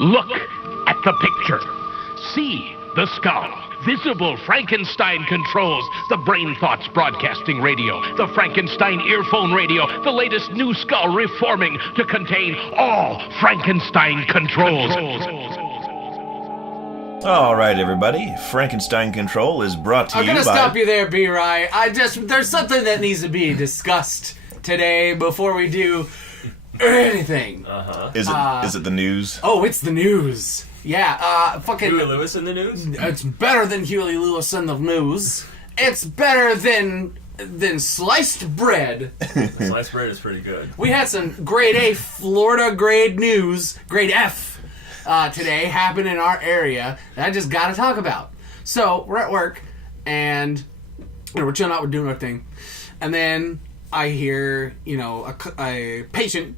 Look at the picture. See the skull. Visible Frankenstein controls. The Brain Thoughts Broadcasting Radio. The Frankenstein Earphone Radio. The latest new skull reforming to contain all Frankenstein controls. All right, everybody. Frankenstein Control is brought to you by... I'm gonna stop you there, B-Rye. There's something that needs to be discussed today before we do anything. Is it the news? Oh, it's the news. Yeah, fucking... Huey Lewis in the news? It's better than Huey Lewis in the news. It's better than sliced bread. Sliced bread is pretty good. We had some grade A Florida grade news, grade F, today happen in our area that I just gotta talk about. So, we're at work, and we're chilling out, we're doing our thing. And then I hear, a patient,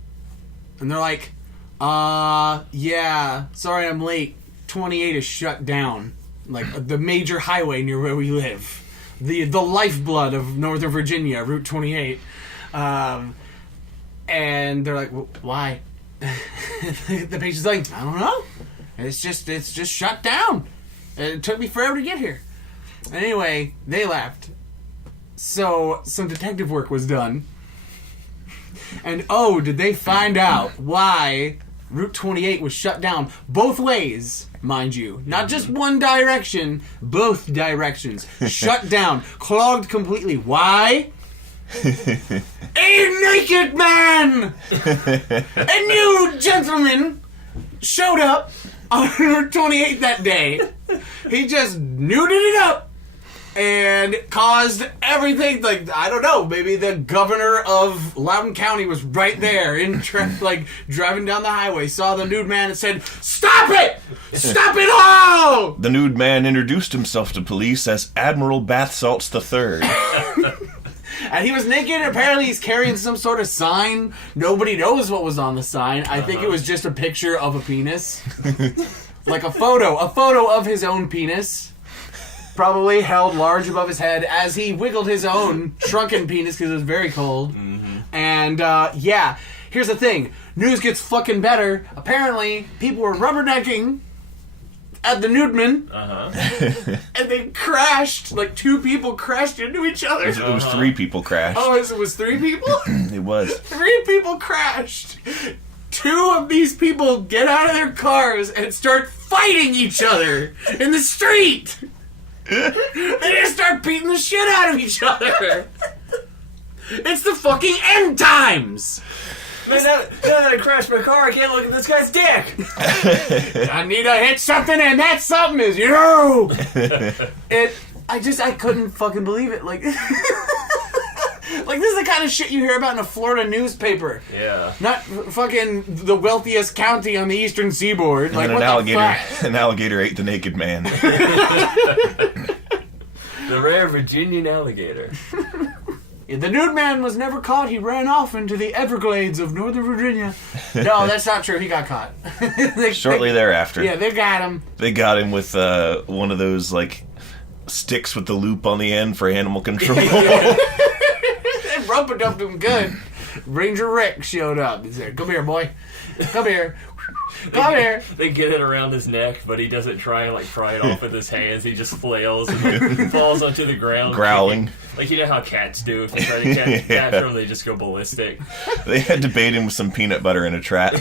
and they're like, yeah, sorry I'm late. 28 is shut down. Like, the major highway near where we live. The lifeblood of Northern Virginia, Route 28. And they're like, why? The patient's like, I don't know. It's just shut down. It took me forever to get here. Anyway, they left. So, some detective work was done. And did they find out why Route 28 was shut down both ways, mind you. Not just one direction, both directions. Shut down. Clogged completely. Why? A naked man! A new gentleman showed up on Route 28 that day. He just nuded it up and caused everything, like, I don't know, maybe the governor of Loudoun County was right there driving down the highway, saw the nude man and said, "Stop it! Stop it all!" The nude man introduced himself to police as Admiral Bath Salts III. And he was naked, and apparently he's carrying some sort of sign. Nobody knows what was on the sign. I think it was just a picture of a penis. Like a photo of his own penis. Probably held large above his head as he wiggled his own shrunken penis because it was very cold. Mm-hmm. And, here's the thing. News gets fucking better. Apparently, people were rubbernecking at the nudeman. And they crashed. Like, two people crashed into each other. It was three people crashed. Oh, it was three people? It was. Three people crashed. Two of these people get out of their cars and start fighting each other in the street. They just start beating the shit out of each other. It's the fucking end times. Man, now that I crashed my car, I can't look at this guy's dick. I need to hit something, and that something is you. I couldn't fucking believe it. Like, like, this is the kind of shit you hear about in a Florida newspaper. Yeah. Not fucking the wealthiest county on the eastern seaboard. And like, then what the fuck? an alligator ate the naked man. The rare Virginian alligator. The nude man was never caught. He ran off into the Everglades of Northern Virginia. No, that's not true. He got caught. Shortly thereafter. Yeah, they got him. They got him with one of those, like, sticks with the loop on the end for animal control. They rumpa-dumped him good. Ranger Rick showed up. He said, "Come here, boy. Come here. Come here." They get it around his neck, but he doesn't try and pry it off with his hands. He just flails and falls onto the ground. Growling. Like, you know how cats do. If you try to capture them, they just go ballistic. They had to bait him with some peanut butter in a trap.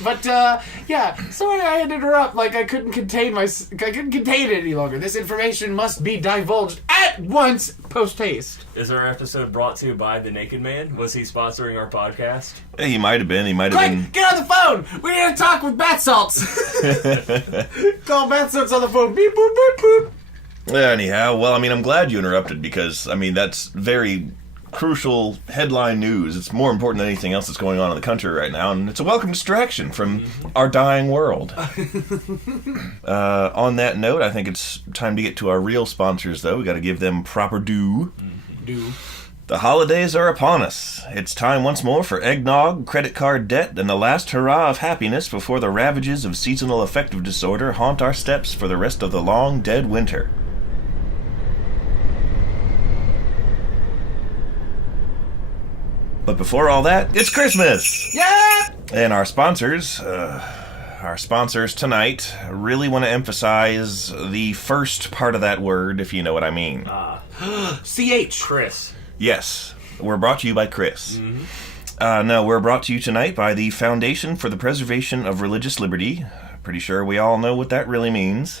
But, sorry I had to interrupt. Like, I couldn't contain it any longer. This information must be divulged at once, post-haste. Is our episode brought to you by The Naked Man? Was he sponsoring our podcast? He might have been. Quick, get on the phone! We need to talk with Bath Salts! Call Bath Salts on the phone. Beep, boop, boop, boop. Anyhow, well, I'm glad you interrupted because, that's very crucial headline news. It's more important than anything else that's going on in the country right now, and it's a welcome distraction from our dying world. On that note, I think it's time to get to our real sponsors, though. We got to give them proper due. The holidays are upon us. It's time once more for eggnog, credit card debt, and the last hurrah of happiness before the ravages of seasonal affective disorder haunt our steps for the rest of the long, dead winter. But before all that, it's Christmas! Yeah! And our sponsors tonight really want to emphasize the first part of that word, if you know what I mean. CH. Chris. Yes, we're brought to you by Chris. No, we're brought to you tonight by the Foundation for the Preservation of Religious Liberty. Pretty sure we all know what that really means.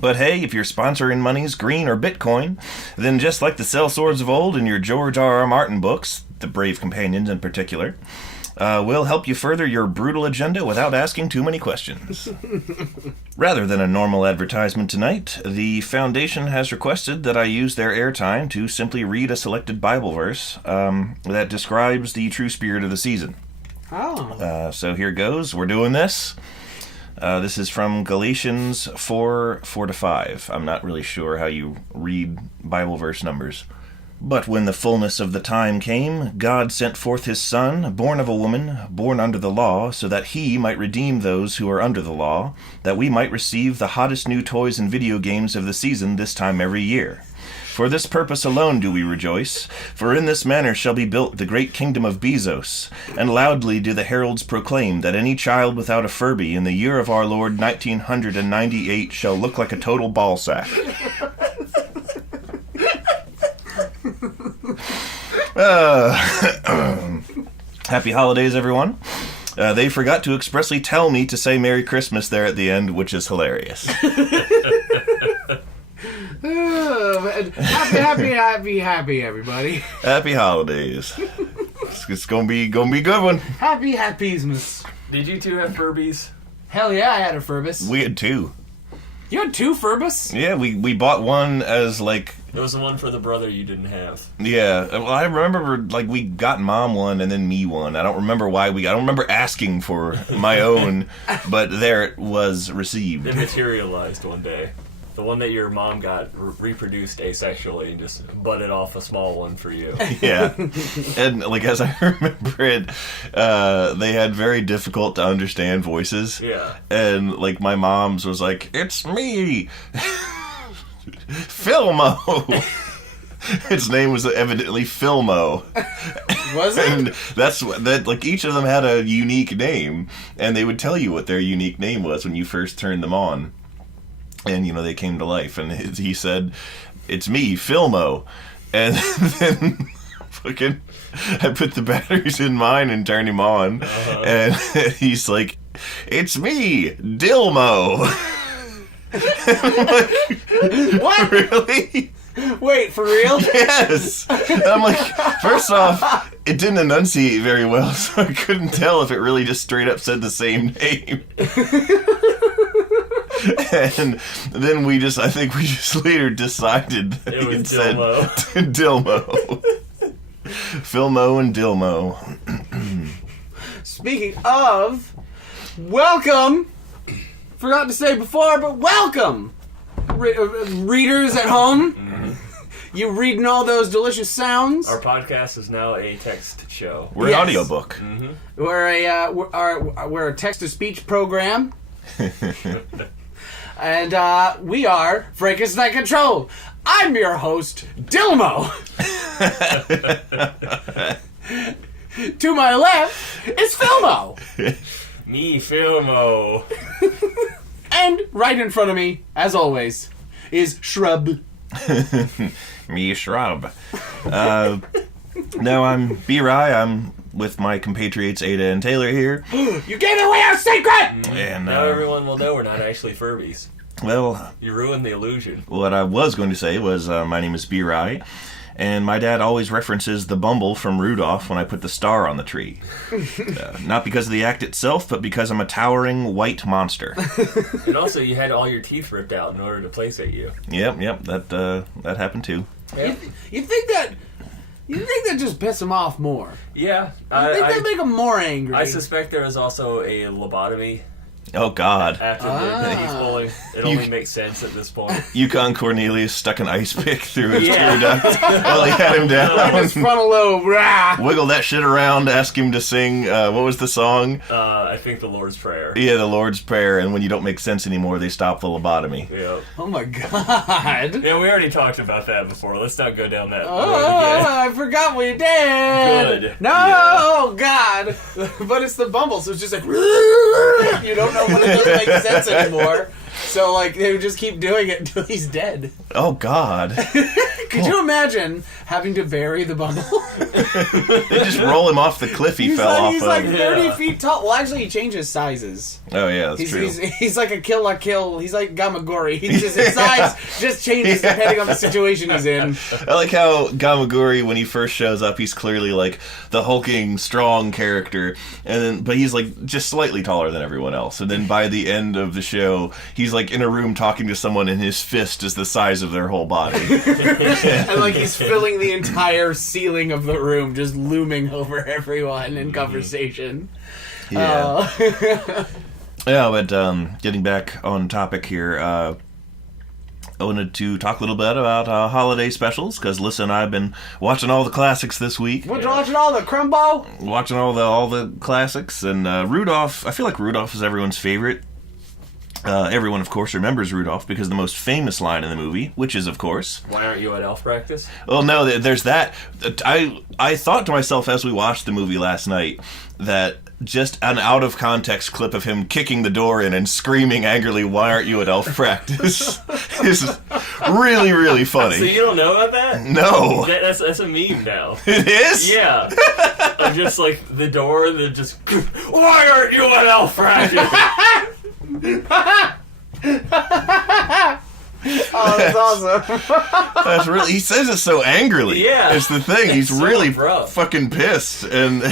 But hey, if your sponsoring money's green or Bitcoin, then just like the Sell Swords of old in your George R.R. Martin books, The Brave Companions in particular, we'll help you further your brutal agenda without asking too many questions. Rather than a normal advertisement tonight, the Foundation has requested that I use their airtime to simply read a selected Bible verse that describes the true spirit of the season. Oh. So here goes. We're doing this. This is from Galatians 4:4-5. I'm not really sure how you read Bible verse numbers. But when the fullness of the time came, God sent forth his Son, born of a woman, born under the law, so that he might redeem those who are under the law, that we might receive the hottest new toys and video games of the season this time every year. For this purpose alone do we rejoice, for in this manner shall be built the great kingdom of Bezos, and loudly do the heralds proclaim that any child without a Furby in the year of our Lord 1998 shall look like a total ball sack. Happy holidays, everyone. They forgot to expressly tell me to say Merry Christmas there at the end, which is hilarious. Happy, everybody. Happy holidays. It's gonna be a good one. Happy'smas. Did you two have Furbies? Hell yeah, I had a Furbus. We had two. You had two Furbus? Yeah, we bought one as like... It was the one for the brother you didn't have. Yeah, well, I remember like we got Mom one and then me one. I don't remember why I don't remember asking for my own, but there it was received. It materialized one day. The one that your mom got reproduced asexually and just butted off a small one for you. Yeah. And, like, as I remember it, they had very difficult to understand voices. Yeah. And, like, my mom's was like, "It's me! Filmo!" Its name was evidently Filmo. Was it? And that like each of them had a unique name, and they would tell you what their unique name was when you first turned them on. And, you know, they came to life, and he said, "It's me, Filmo." And then fucking I put the batteries in mine and turned him on, and he's like, "It's me, Dilmo." And I'm like, What? Really? Wait, for real? Yes. And I'm like, first off, it didn't enunciate very well, so I couldn't tell if it really just straight up said the same name. And then I think we just later decided that It was said Dilmo. Dilmo. Filmo and Dilmo. Speaking of, welcome! Forgot to say before, but welcome! Readers at home. You reading all those delicious sounds? Our podcast is now a text show. We're an audiobook. We're a text-to-speech program. And we are Frankenstein Control. I'm your host, Dilmo. To my left is Filmo. Me, Filmo. And right in front of me, as always, is Shrub. Me, Shrub. No, I'm B-Rye. I'm with my compatriots Ada and Taylor here. You gave away our secret! And Now everyone will know we're not actually Furbies. well, You ruined the illusion. what I was going to say was my name is B-Rye, and my dad always references the Bumble from Rudolph when I put the star on the tree. Not because of the act itself, but because I'm a towering white monster. And also, you had all your teeth ripped out in order to placate you. Yep, that happened too. Yeah. You think that just piss him off more? Yeah. You think that make him more angry? I suspect there was also a lobotomy Oh, God. After he's pulling, it only makes sense at this point. Yukon Cornelius stuck an ice pick through his tear duct while he had him down. His frontal lobe. Rah! Wiggle that shit around, ask him to sing, what was the song? I think the Lord's Prayer. Yeah, the Lord's Prayer, and when you don't make sense anymore, they stop the lobotomy. Yeah. Oh my God. Yeah, we already talked about that before. Let's not go down that road Oh, again. I forgot we did. Good. No, God. But it's the Bumble, so it's just like, you don't know when it doesn't make sense anymore. So, like, they would just keep doing it until he's dead. Oh, God. Could you imagine having to bury the Bumble? They just roll him off the cliff he fell off He's of. like 30 feet tall. Well, actually, he changes sizes. Oh, yeah, that's true. He's like a kill la kill. He's like Gamagori. His size just changes depending on the situation he's in. I like how Gamagori, when he first shows up, he's clearly like the hulking, strong character, but he's like just slightly taller than everyone else. And then by the end of the show, he's like in a room talking to someone, and his fist is the size of their whole body. And like he's filling the entire ceiling of the room, just looming over everyone in conversation. Yeah. Yeah, but getting back on topic here, I wanted to talk a little bit about holiday specials, because Lisa and I have been watching all the classics this week. What, you watching all the Crumbo? Watching all the classics, and Rudolph, I feel like Rudolph is everyone's favorite. Everyone, of course, remembers Rudolph because the most famous line in the movie, which is, of course... Why aren't you at elf practice? Well, no, there's that. I thought to myself as we watched the movie last night that just an out-of-context clip of him kicking the door in and screaming angrily, "Why aren't you at elf practice?" is really, really funny. So you don't know about that? No. That's a meme now. It is? Yeah. I'm just like, the door, and then just, "Why aren't you at elf practice?" Oh, that's awesome. That's really, he says it so angrily. Yeah. It's the thing. He's so really rough. fucking pissed. And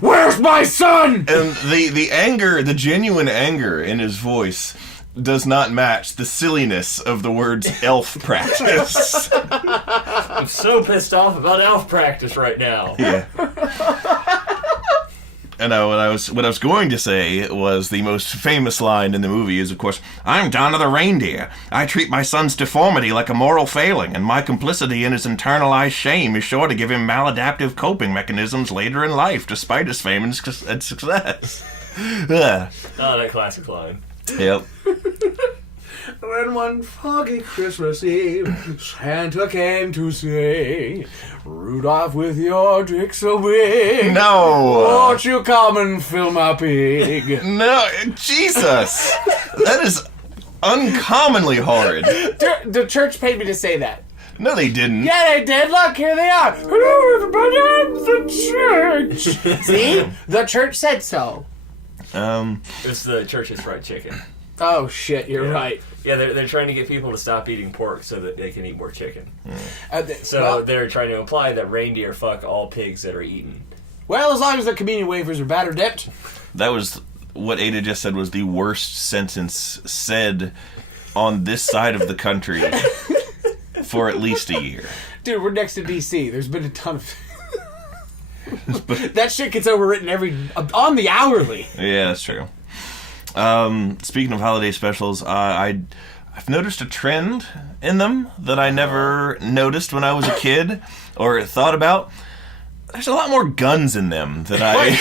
Where's my son? and the anger, the genuine anger in his voice does not match the silliness of the words elf practice. I'm so pissed off about elf practice right now. Yeah. And what I was going to say was the most famous line in the movie is, of course, "I'm Donna the reindeer. I treat my son's deformity like a moral failing, and my complicity in his internalized shame is sure to give him maladaptive coping mechanisms later in life, despite his fame and success." Yeah. Oh, that classic line. Yep. When one foggy Christmas Eve, Santa came to say, "Rudolph, with your dick so big, No. won't you come and fill my pig?" No. Jesus. That is uncommonly horrid. The church paid me to say that. No, they didn't. Yeah, they did. Look, here they are. Hello, everybody at the church. See? The church said so. It's the church's fried chicken. Oh, shit, you're right. Yeah, they're trying to get people to stop eating pork so that they can eat more chicken. So well, they're trying to imply that reindeer fuck all pigs that are eaten. well, as long as the communion wafers are batter dipped. That was what Ada just said was the worst sentence said on this side of the country for at least a year. Dude, we're next to D.C. There's been a ton of... That shit gets overwritten on the hourly. Yeah, that's true. Speaking of holiday specials, I've noticed a trend in them that I never noticed when I was a kid or thought about. There's a lot more guns in them than I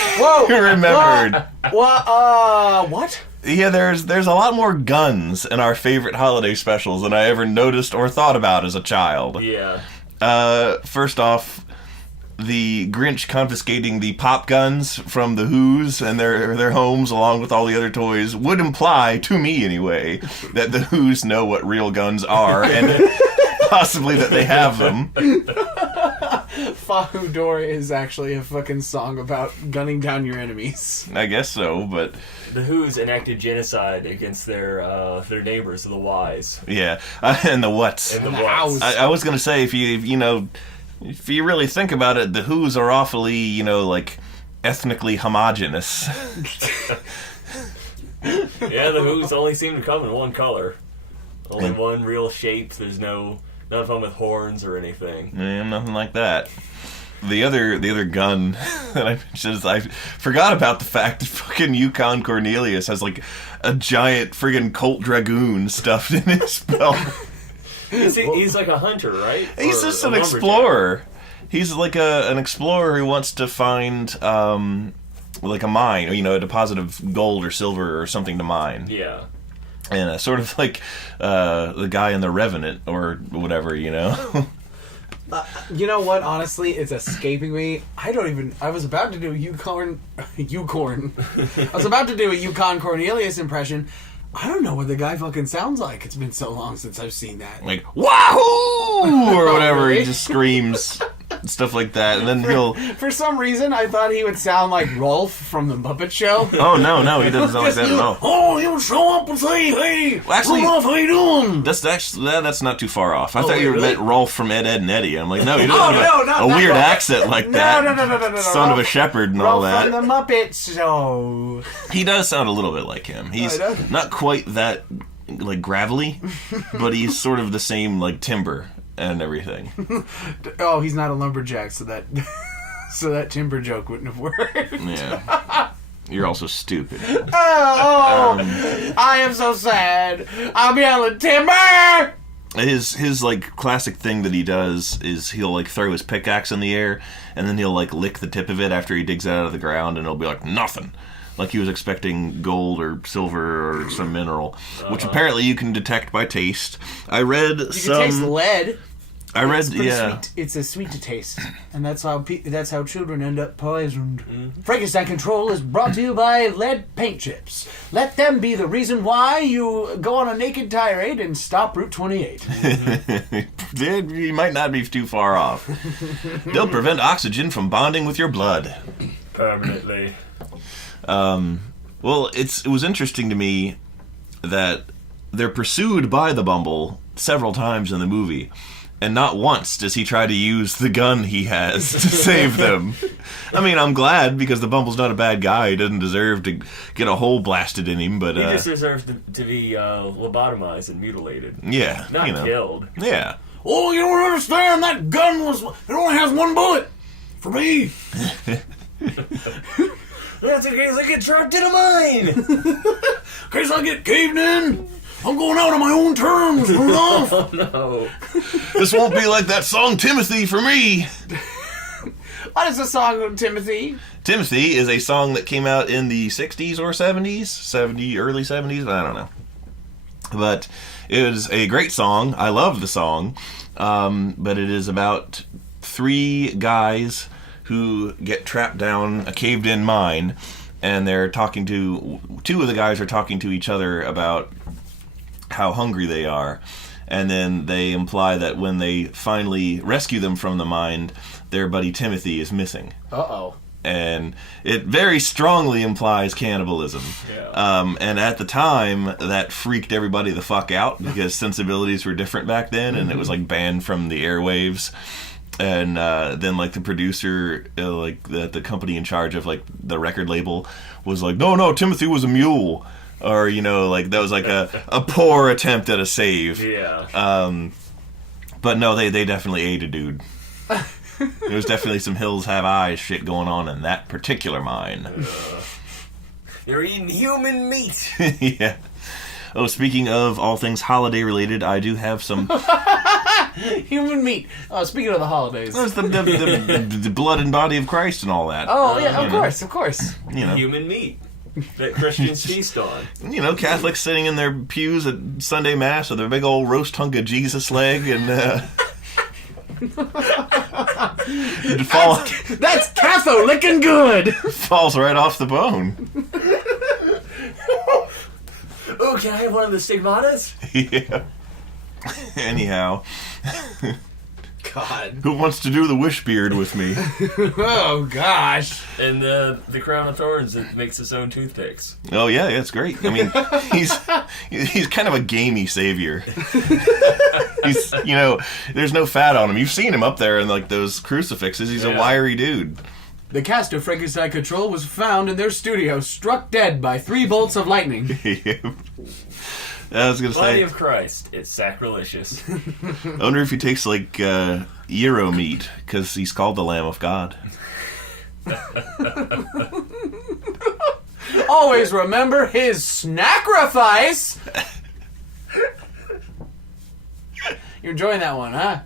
remembered. What? Yeah, there's a lot more guns in our favorite holiday specials than I ever noticed or thought about as a child. Yeah. First off, the Grinch confiscating the pop guns from the Who's and their homes along with all the other toys would imply, to me anyway, that the Who's know what real guns are and possibly that they have them. Fahu Dor is actually a fucking song about gunning down your enemies. I guess so, but... The Who's enacted genocide against their neighbors, the Whys. Yeah, and the Whats. And the Hows. Whats. I was going to say, if you really think about it, the Who's are awfully, like, ethnically homogenous. Yeah, the Who's only seem to come in one color. Only one real shape. There's none of them with horns or anything. Yeah, nothing like that. The other gun that I mentioned is I forgot about the fact that fucking Yukon Cornelius has like a giant friggin' Colt Dragoon stuffed in his belt. He's like a hunter, right? He's just an explorer. He's like an explorer who wants to find like a mine, or a deposit of gold or silver or something to mine. Yeah. And sort of like the guy in The Revenant or whatever, You know what? Honestly, it's escaping me. I was about to do a Yukon. I was about to do a Yukon Cornelius impression. I don't know what the guy fucking sounds like. It's been so long since I've seen that. Like, wahoo! Or whatever. He just screams. Stuff like that. And then he'll... For some reason, I thought he would sound like Rolf from The Muppet Show. Oh, no. He doesn't sound like that at all. Oh, he would show up and say, hey, well, actually, Rolf, how you doing? That's not too far off. I thought you meant Rolf from Ed, Ed, and Eddie. I'm like, no, he doesn't have a weird accent like that. No. Son of a shepherd and all that. Rolf from The Muppet Show. He does sound a little bit like him. He's not quite that, like, gravelly, but he's sort of the same, like, timbre and everything. Oh, he's not a lumberjack, so that timber joke wouldn't have worked. Yeah. You're also stupid. I am so sad. I'm yelling timber! His like classic thing that he does is he'll like throw his pickaxe in the air and then he'll like lick the tip of it after he digs it out of the ground and it'll be like nothing. Like he was expecting gold or silver or some mineral, which apparently you can detect by taste. I read you can taste lead. I read, sweet. It's a sweet to taste, and that's how children end up poisoned. Frankenstein Control is brought to you by lead paint chips. Let them be the reason why you go on a naked tirade and stop Route 28. You might not be too far off. They'll prevent oxygen from bonding with your blood permanently. Well, it was interesting to me that they're pursued by the Bumble several times in the movie. And not once does he try to use the gun he has to save them. I mean, I'm glad, because the Bumble's not a bad guy. He doesn't deserve to get a hole blasted in him, but... he just deserves to be lobotomized and mutilated. Yeah. Not killed. Yeah. Oh, you don't understand. That gun it only has one bullet. For me. That's in case I get trapped in a mine. In case I get caved in. I'm going out on my own terms, Rudolph. Oh, no. This won't be like that song Timothy for me. What is the song, Timothy? Timothy is a song that came out in the 60s or 70s? Early 70s? I don't know. But it is a great song. I love the song. But it is about 3 guys who get trapped down a caved-in mine. And they're talking to... 2 of the guys are talking to each other about how hungry they are, and then they imply that when they finally rescue them from the mine, their buddy Timothy is missing. Uh-oh. And it very strongly implies cannibalism. Yeah. And at the time, that freaked everybody the fuck out, because sensibilities were different back then, and it was like banned from the airwaves. And then like the producer, like the company in charge of like the record label was like, no, Timothy was a mule. Or, like, that was like a poor attempt at a save. Yeah. But no, they definitely ate a dude. There was definitely some Hills Have Eyes shit going on in that particular mine. They're eating human meat. Yeah. Oh, speaking of all things holiday related, I do have some... Human meat. Speaking of the holidays. There's the blood and body of Christ and all that. Oh, yeah, of course. Human meat. That Christians feast on. Catholics sitting in their pews at Sunday Mass with their big old roast hunk of Jesus leg and that's Catholic and good. Falls right off the bone. Oh, can I have one of the stigmatas? Yeah. Anyhow. God. Who wants to do the wish beard with me? Oh, gosh. And the crown of thorns that makes its own toothpicks. Oh, yeah, it's great. I mean, he's kind of a gamey savior. He's, there's no fat on him. You've seen him up there in, like, those crucifixes. He's a wiry dude. The cast of Frankenstein Control was found in their studio, struck dead by 3 bolts of lightning. I was gonna Body say. of Christ. It's sacrilegious. I wonder if he takes like gyro meat because he's called the Lamb of God. Always remember his sacrifice. You're enjoying that one, huh?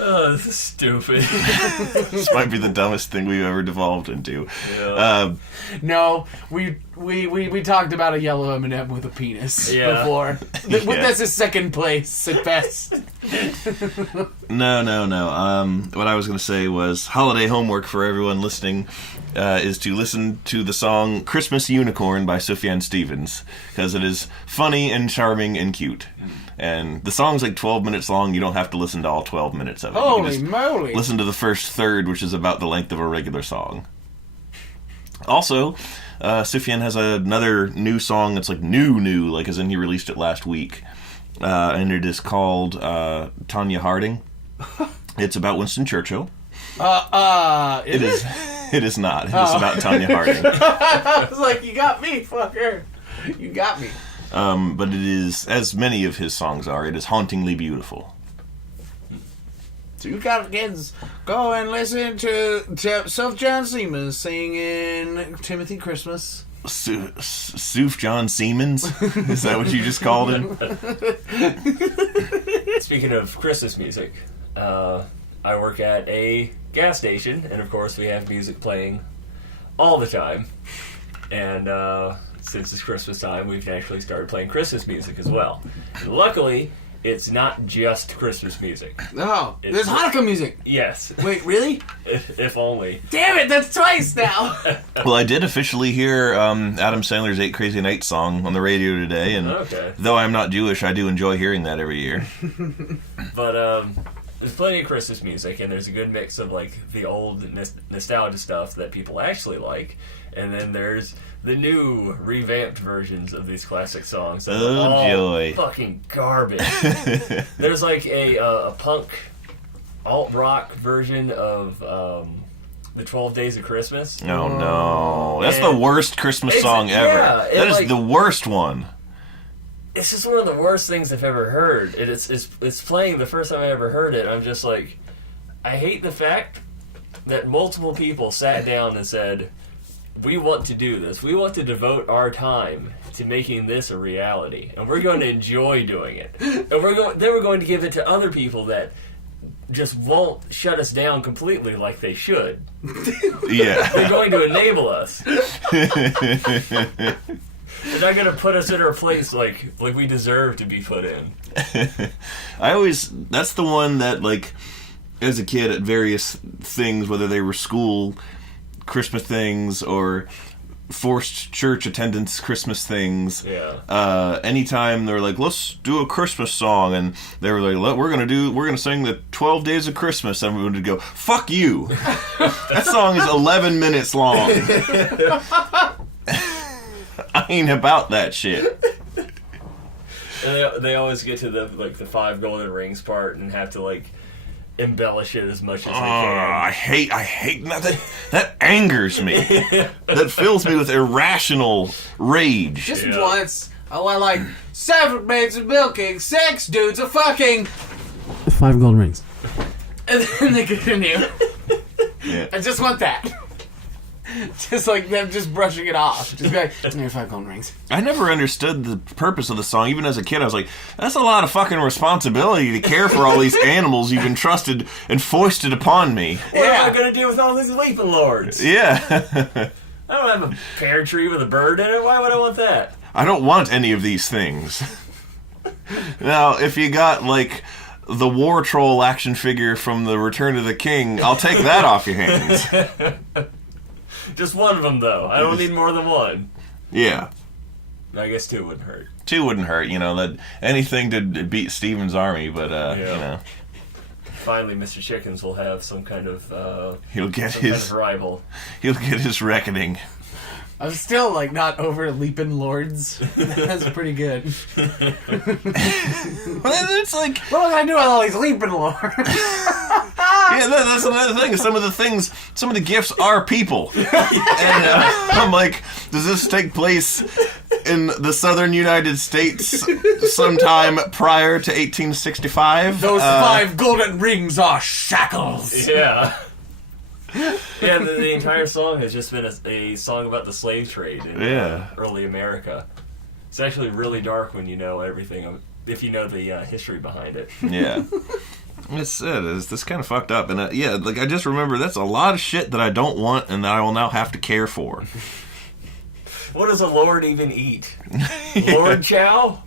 Oh, this is stupid. This might be the dumbest thing we've ever devolved into. Yeah. No, we talked about a yellow M&M with a penis before. Yeah. That's his second place at best. No. What I was going to say was holiday homework for everyone listening is to listen to the song Christmas Unicorn by Sufjan Stevens, because it is funny and charming and cute. And the song's like 12 minutes long. You don't have to listen to all 12 minutes of it. Holy moly. Listen to the first third, which is about the length of a regular song. Also, Sufjan has another new song that's like new, like as in he released it last week. And it is called Tanya Harding. It's about Winston Churchill. It is. It is not. It is about Tanya Harding. I was like, you got me, fucker. You got me. But it is, as many of his songs are, it is hauntingly beautiful. So you got kids, go and listen to Sufjan Stevens singing Timothy Christmas. Sufjan Siemens? Is that what you just called him? Speaking of Christmas music, I work at a gas station, and of course we have music playing all the time. And since it's Christmas time, we've actually started playing Christmas music as well. And luckily, it's not just Christmas music. Oh, It's- there's Hanukkah music. Yes, Wait, really? if only. Damn it, that's twice now. Well, I did officially hear Adam Sandler's 8 Crazy Nights song on the radio today, and Okay. though I'm not Jewish, I do enjoy hearing that every year. But there's plenty of Christmas music, and there's a good mix of like the old nostalgia stuff that people actually like, and then there's the new revamped versions of these classic songs. That Oh, are all joy. fucking garbage. There's like a punk alt rock version of the 12 Days of Christmas. Oh no, that's the And worst Christmas it's- song ever. yeah, That is like- the worst one. It's just one of the worst things I've ever heard. It's playing the first time I ever heard it. I'm just like, I hate the fact that multiple people sat down and said, we want to do this. We want to devote our time to making this a reality, and we're going to enjoy doing it. And then we're going to give it to other people that just won't shut us down completely like they should. Yeah. They're going to enable us. They're not going to put us in our place like we deserve to be put in. That's the one that, like, as a kid at various things, whether they were school Christmas things or forced church attendance Christmas things. Yeah. Anytime they're like, let's do a Christmas song, and they were like, we're gonna sing the 12 Days of Christmas, everyone would go, fuck you. That song is 11 minutes long. I ain't about that shit. And they always get to the 5 golden rings part and have to like embellish it as much as they I can. hate that angers me. That fills me with irrational rage. Just Yeah. once. Oh, I like 7 maids and milking, 6 dudes are fucking 5 gold rings. And then they continue. Yeah. I just want that. Just like them just brushing it off. Just be like, "There are 5 golden rings." I never understood the purpose of the song. Even as a kid, I was like, that's a lot of fucking responsibility to care for all these animals you've entrusted and foisted upon me. What am I going to do with all these leaping lords? Yeah. I don't have a pear tree with a bird in it. Why would I want that? I don't want any of these things. Now, if you got, like, the War Troll action figure from the Return of the King, I'll take that off your hands. Just one of them, though. I don't need more than one. Yeah. I guess 2 wouldn't hurt. 2 wouldn't hurt, that anything to beat Steven's army, but, Finally, Mr. Chickens will have some kind of he'll get some kind his of rival. he'll get his reckoning. I'm still like not over leaping lords. That's pretty good. It's like, What am I gonna do with all these leaping lords? yeah, that's another thing. Some of the gifts are people, and I'm like, does this take place in the southern United States sometime prior to 1865. Those 5 golden rings are shackles. Yeah. Yeah, the entire song has just been a song about the slave trade in early America. It's actually really dark when you know everything, if you know the history behind it. Yeah. It's kind of fucked up. And I just remember that's a lot of shit that I don't want and that I will now have to care for. What does a lord even eat? Lord Chow?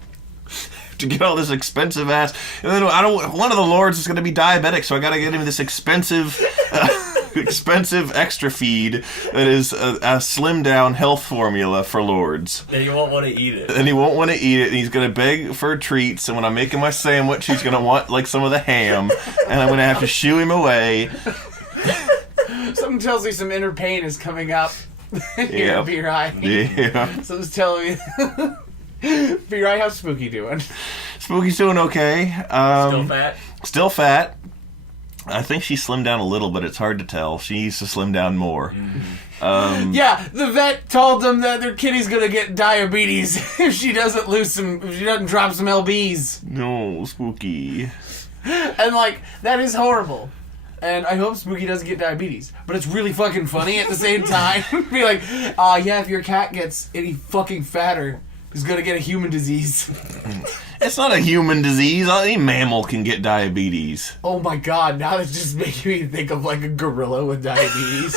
To get all this expensive ass, and then one of the lords is going to be diabetic, so I got to get him this expensive extra feed that is a slimmed down health formula for lords. And he won't want to eat it. And he's going to beg for treats, and when I'm making my sandwich, he's going to want like some of the ham, and I'm going to have to shoo him away. Something tells me some inner pain is coming up. Here, B-Rye. Yeah. Something's telling me. B-Rye, how's Spooky doing? Spooky's doing okay. Still fat? Still fat. I think she slimmed down a little, but it's hard to tell. She needs to slim down more. Yeah, the vet told them that their kitty's gonna get diabetes if she doesn't drop some lbs. No, Spooky. And like, that is horrible. And I hope Spooky doesn't get diabetes. But it's really fucking funny at the same time. Be like, yeah, if your cat gets any fucking fatter, he's gonna get a human disease. It's not a human disease. Any mammal can get diabetes. Oh my god, now it's just making me think of like a gorilla with diabetes.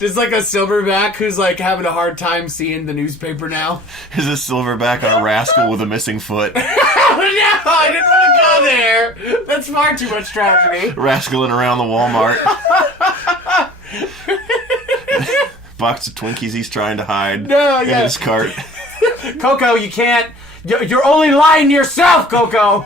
Just like a silverback who's like having a hard time seeing the newspaper now. Is a silverback on a rascal with a missing foot? No, I didn't want to go there. That's far too much tragedy. Rascaling around the Walmart. Box of Twinkies he's trying to hide in his cart. Coco, you can't. You're only lying to yourself, Coco.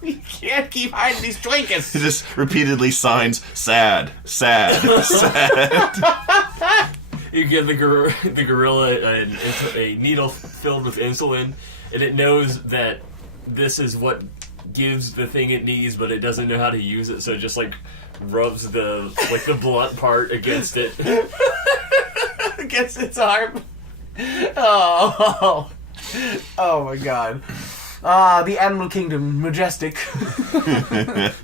You can't keep hiding these Twinkies. He just repeatedly signs, sad, sad, sad. You give the gorilla a needle filled with insulin, and it knows that this is what gives the thing it needs, but it doesn't know how to use it, so it just like rubs the blunt part against it. Against its arm. Oh my god. The animal kingdom, majestic.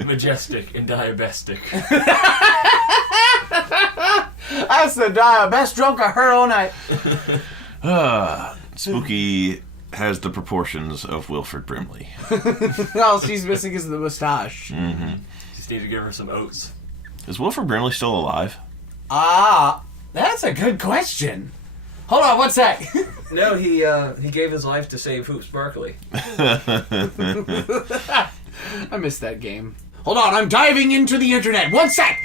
Majestic and diabestic. That's the best drunk of her all night. Spooky has the proportions of Wilford Brimley. All she's missing is the mustache. Mm-hmm. Just need to give her some oats. Is Wilford Brimley still alive? That's a good question. Hold on, one sec. No, he gave his life to save Hoops Barkley. I missed that game. Hold on, I'm diving into the internet. One sec.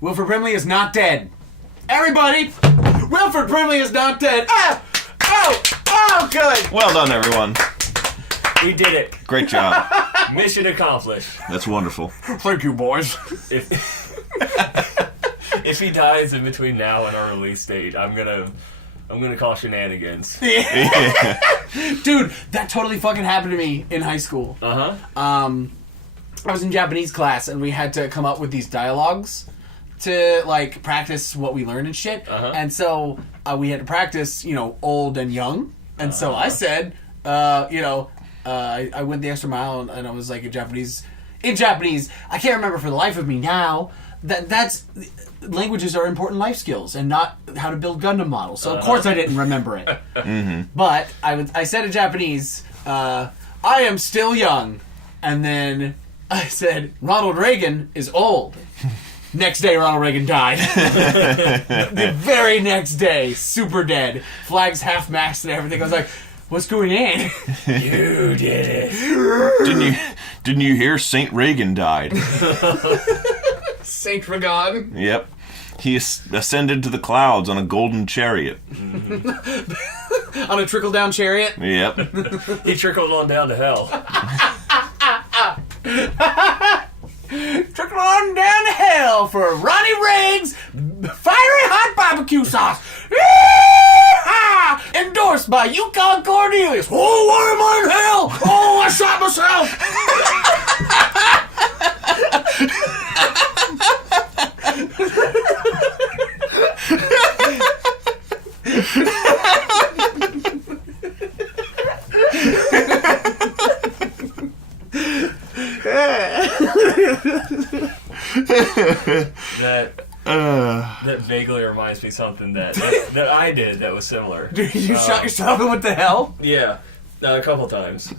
Wilford Brimley is not dead. Everybody, Wilford Brimley is not dead. Oh, good. Well done, everyone. We did it. Great job. Mission accomplished. That's wonderful. Thank you, boys. If he dies in between now and our release date, I'm gonna call shenanigans. Yeah. Dude, that totally fucking happened to me in high school. Uh-huh. I was in Japanese class and we had to come up with these dialogues to like practice what we learned and shit. Uh-huh. And so we had to practice, old and young. And so I said, I went the extra mile and I was like in Japanese. I can't remember for the life of me now. That's languages are important life skills and not how to build Gundam models. So of course I didn't remember it. Mm-hmm. But I said in Japanese, I am still young. And then I said, Ronald Reagan is old. Next day, Ronald Reagan died. The very next day, super dead. Flags half-mast and everything. I was like, what's going on? You did it. Didn't you hear Saint Reagan died? Saint Reagan? Yep. He ascended to the clouds on a golden chariot. Mm-hmm. On a trickle-down chariot? Yep. He trickled on down to hell. Trickle on down to hell for Ronnie Riggs' fiery hot barbecue sauce. Yee-haw! Endorsed by Yukon Cornelius. Oh, why am I in hell? Oh, I shot myself. That vaguely reminds me of something that I did that was similar. Dude, you shot yourself in what the hell? Yeah, a couple times.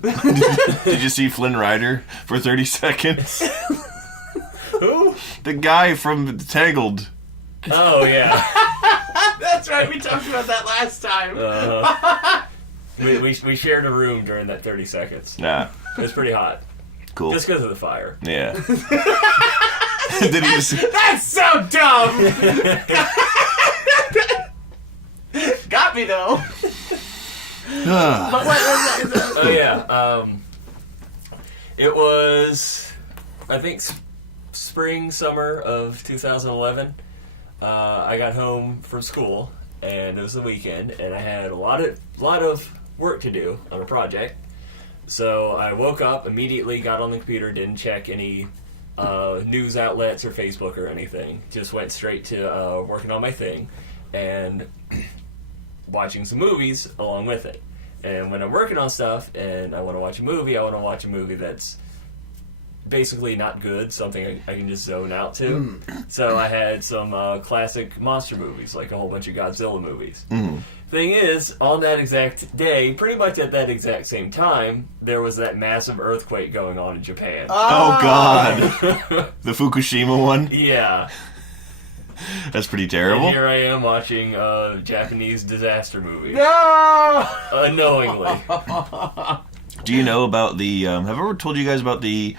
Did you see Flynn Rider for 30 seconds? Who? The guy from Tangled. Oh, yeah. That's right, we talked about that last time. We shared a room during that 30 seconds. Nah. It was pretty hot. Cool. Just because of the fire. Yeah. Did he just... That's so dumb! Got me, though. But what was that? Oh, yeah. It was, I think, spring, summer of 2011. I got home from school, and it was the weekend, and I had a lot of work to do on a project. So I woke up, immediately got on the computer, didn't check any news outlets or Facebook or anything. Just went straight to working on my thing and watching some movies along with it. And when I'm working on stuff and I want to watch a movie that's basically not good, something I can just zone out to. So I had some classic monster movies, like a whole bunch of Godzilla movies. Thing is, on that exact day, pretty much at that exact same time, there was that massive earthquake going on in Japan. Oh, God. The Fukushima one? Yeah. That's pretty terrible. And here I am watching a Japanese disaster movie. No! Unknowingly. Do you know about the... have I ever told you guys about the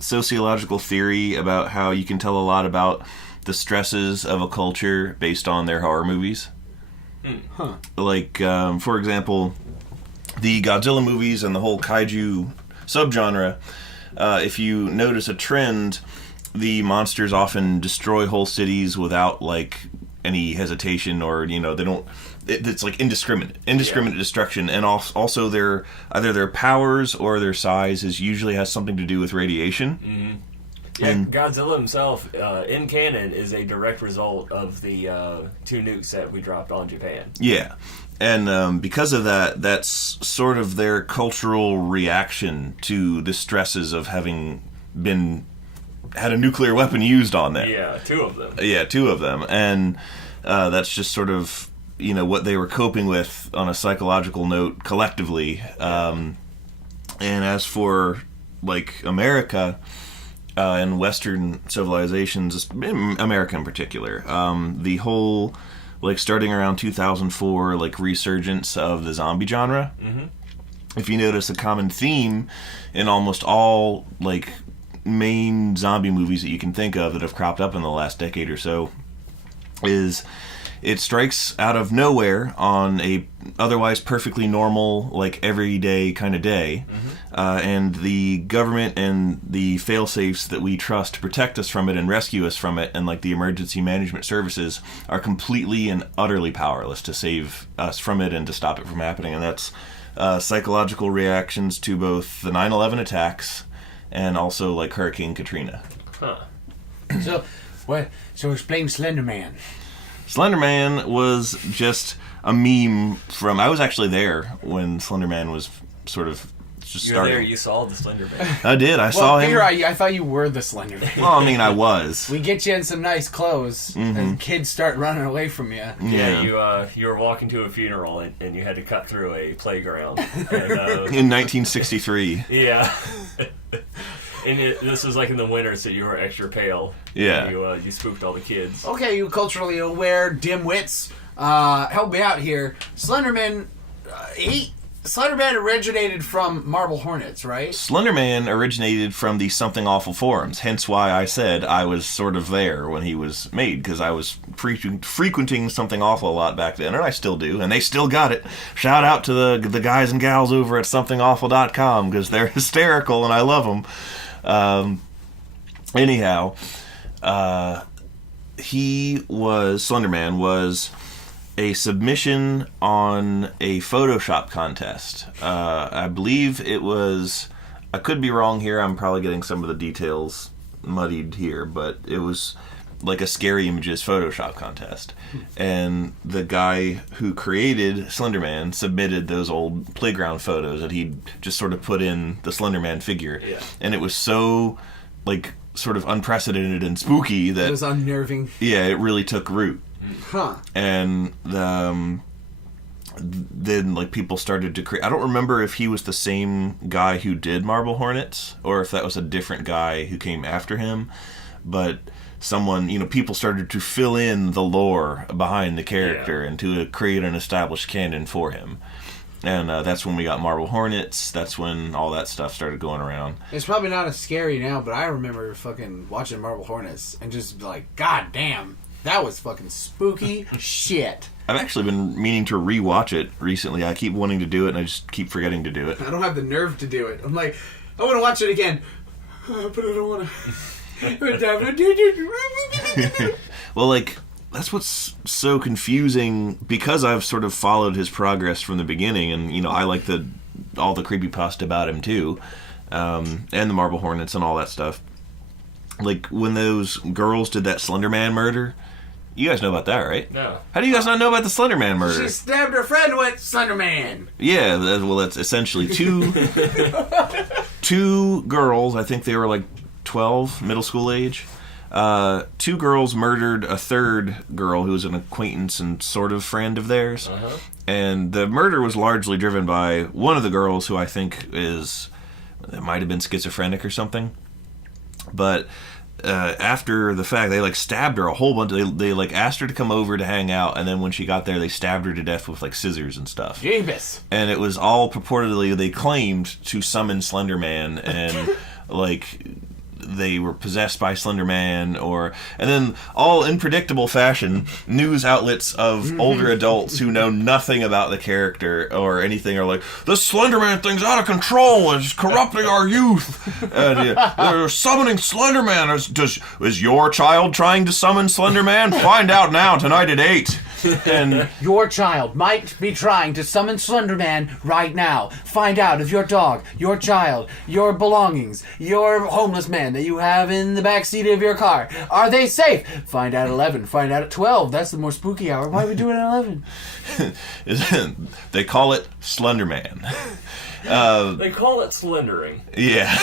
sociological theory about how you can tell a lot about the stresses of a culture based on their horror movies? Huh. Like, for example, the Godzilla movies and the whole kaiju subgenre, if you notice a trend, the monsters often destroy whole cities without, like, any hesitation, or, you know, they don't... It's like indiscriminate destruction, and also either their powers or their size usually has something to do with radiation. Yeah, Godzilla himself, in canon, is a direct result of the 2 nukes that we dropped on Japan. Yeah, and because of that, that's sort of their cultural reaction to the stresses of having had a nuclear weapon used on them. Yeah, 2 of them. Yeah, 2 of them, and that's just sort of, you know, what they were coping with on a psychological note collectively. And as for, like, America... and Western civilizations, America in particular, the whole, like, starting around 2004, like, resurgence of the zombie genre. If you notice, a common theme in almost all, like, main zombie movies that you can think of that have cropped up in the last decade or so is it strikes out of nowhere on a otherwise perfectly normal, like, everyday kind of day. And the government and the fail-safes that we trust to protect us from it and rescue us from it, and, like, the emergency management services, are completely and utterly powerless to save us from it and to stop it from happening. And that's psychological reactions to both the 9/11 attacks and also, like, Hurricane Katrina. So explain Slender Man. Slender Man was just a meme from... I was actually there when Slender Man was sort of just You were starting. there, you saw the Slender Man. I did, I saw him. I thought you were the Slender Man. Well, I mean, I was. We get you in some nice clothes, and kids start running away from you. Yeah, you were walking to a funeral, and you had to cut through a playground. And, In 1963. yeah. And this was like in the winter, so you were extra pale. Yeah. You spooked all the kids. Okay, you culturally aware dimwits, help me out here. Slenderman, Slenderman originated from Marble Hornets, right? Slender Man originated from the Something Awful forums, hence why I said I was sort of there when he was made, because I was frequenting Something Awful a lot back then, and I still do, and they still got it. Shout out to the guys and gals over at somethingawful.com, because they're hysterical and I love them. Anyhow, Slender Man was a submission on a Photoshop contest. I believe it was, I could be wrong here, I'm probably getting some of the details muddied here, but it was like a Scary Images Photoshop contest. And the guy who created Slender Man submitted those old playground photos that he'd just sort of put in the Slender Man figure. Yeah. And it was so, like, sort of unprecedented and spooky that... It was unnerving. Yeah, it really took root. Huh. And then, like, people started to create... I don't remember if he was the same guy who did Marble Hornets, or if that was a different guy who came after him, but someone, people started to fill in the lore behind the character and to create an established canon for him. And that's when we got Marble Hornets. That's when all that stuff started going around. It's probably not as scary now, but I remember fucking watching Marble Hornets and just like, God damn, that was fucking spooky shit. I've actually been meaning to rewatch it recently. I keep wanting to do it, and I just keep forgetting to do it. I don't have the nerve to do it. I'm like, I want to watch it again, but I don't want to. Well, like, that's what's so confusing, because I've sort of followed his progress from the beginning, and, I like all the creepypasta about him, too, and the Marble Hornets and all that stuff. Like, when those girls did that Slender Man murder, you guys know about that, right? No. How do you guys not know about the Slender Man murder? She stabbed her friend with Slender Man. Yeah, well, that's essentially two girls, I think they were like 12, middle school age. Two girls murdered a third girl who was an acquaintance and sort of friend of theirs. Uh-huh. And the murder was largely driven by one of the girls, who I think might have been schizophrenic or something. But after the fact, they like stabbed her a whole bunch. They like asked her to come over to hang out, and then when she got there, they stabbed her to death with like scissors and stuff. Jeebus. And it was all purportedly, they claimed to summon Slender Man, and like they were possessed by Slender Man, and then all in predictable fashion, news outlets of older adults who know nothing about the character or anything are like, the Slender Man thing's out of control, it's corrupting our youth, and they're summoning Slender Man. Is your child trying to summon Slender Man? Find out now, tonight at 8. And your child might be trying to summon Slender Man right now. Find out if your dog, your child, your belongings, your homeless man that you have in the backseat of your car, are they safe? Find out at 11. Find out at 12. That's the more spooky hour. Why are we doing it at 11? They call it Slender Man. They call it slendering. Yeah.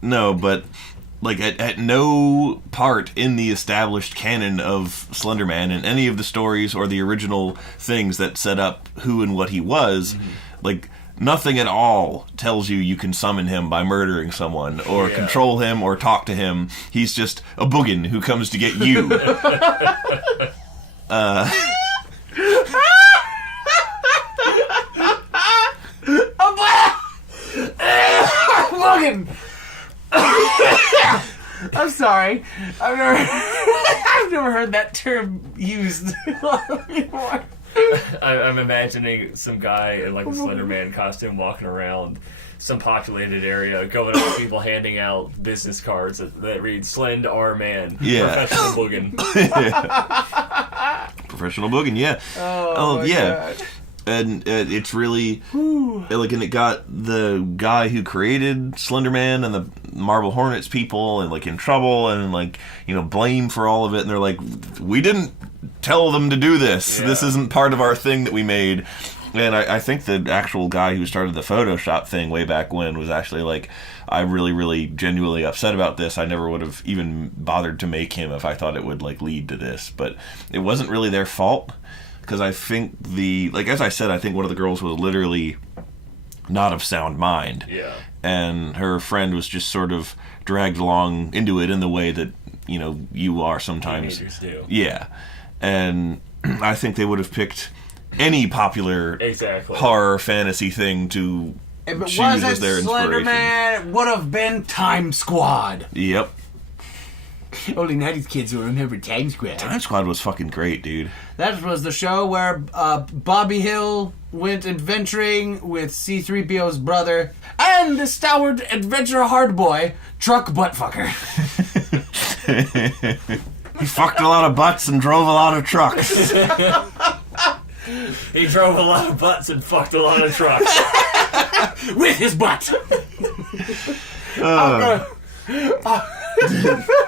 No, but like at no part in the established canon of Slender Man, in any of the stories or the original things that set up who and what he was, like nothing at all tells you can summon him by murdering someone or control him or talk to him. He's just a boogin who comes to get you. Boogin! I'm sorry. I've never heard that term used before. I'm imagining some guy in like a Slender Man costume walking around some populated area, going up to people handing out business cards that read "Slend R Man." Yeah. Professional boogin. Professional boogin, yeah. Oh yeah. God. And it's really like, and it got the guy who created Slender Man and the Marble Hornets people and like in trouble and like blame for all of it. And they're like, we didn't tell them to do this. Yeah. This isn't part of our thing that we made. And I think the actual guy who started the Photoshop thing way back when was actually like, I'm really, really genuinely upset about this. I never would have even bothered to make him if I thought it would like lead to this. But it wasn't really their fault. Because I think as I said, I think one of the girls was literally not of sound mind. Yeah. And her friend was just sort of dragged along into it in the way that, you are sometimes. Teenagers do. Yeah. And I think they would have picked any popular horror fantasy thing to choose as their inspiration. Slender Man, it would have been Time Squad. Yep. Only 90s kids will remember Time Squad. Time Squad was fucking great, dude. That was the show where Bobby Hill went adventuring with C-3PO's brother and the stalwart adventurer hard boy, Truck Buttfucker. He fucked a lot of butts and drove a lot of trucks. He drove a lot of butts and fucked a lot of trucks. With his butt.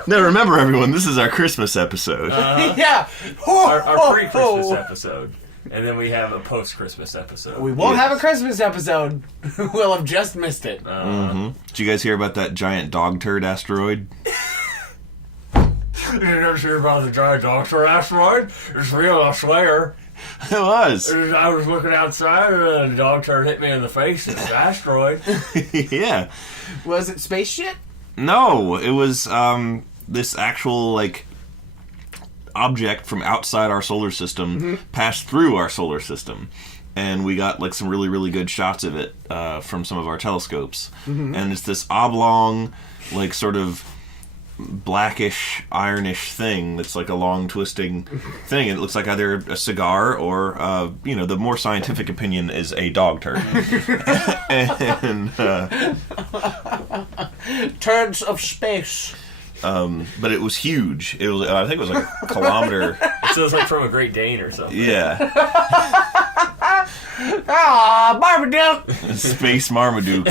Now remember, everyone, this is our Christmas episode. Yeah. Our pre-Christmas episode. And then we have a post-Christmas episode. We won't have a Christmas episode. We'll have just missed it. Did you guys hear about that giant dog turd asteroid? You never hear about the giant dog turd asteroid? It's real, I swear. It was. I was looking outside and a dog turd hit me in the face. It's an asteroid. Yeah. Was it space shit? No, it was this actual, like, object from outside our solar system passed through our solar system. And we got, like, some really, really good shots of it from some of our telescopes. And it's this oblong, like, sort of blackish, ironish thing that's like a long twisting thing. It looks like either a cigar or, the more scientific opinion is a dog turd. And Turds of space. but it was huge. It was, I think it was like a kilometer. So it's like from a Great Dane or something. Yeah. Marmaduke! Space Marmaduke.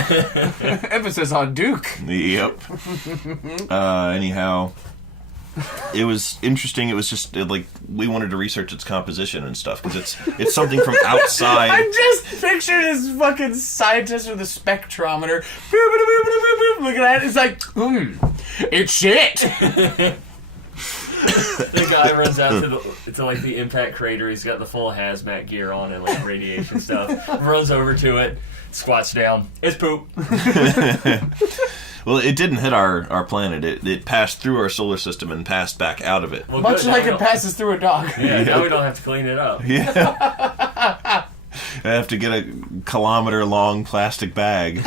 Emphasis on Duke. Yep. Anyhow, it was interesting. It was just like we wanted to research its composition and stuff because it's something from outside. I just pictured this fucking scientist with a spectrometer looking at it. It's like, it's shit. The guy runs out to like the impact crater. He's got the full hazmat gear on and like radiation stuff. Runs over to it, squats down. It's poop. Well, it didn't hit our planet. It passed through our solar system and passed back out of it. Well, Much good, like now it passes through a dog. Yeah, now we don't have to clean it up. Yeah. I have to get a kilometer-long plastic bag.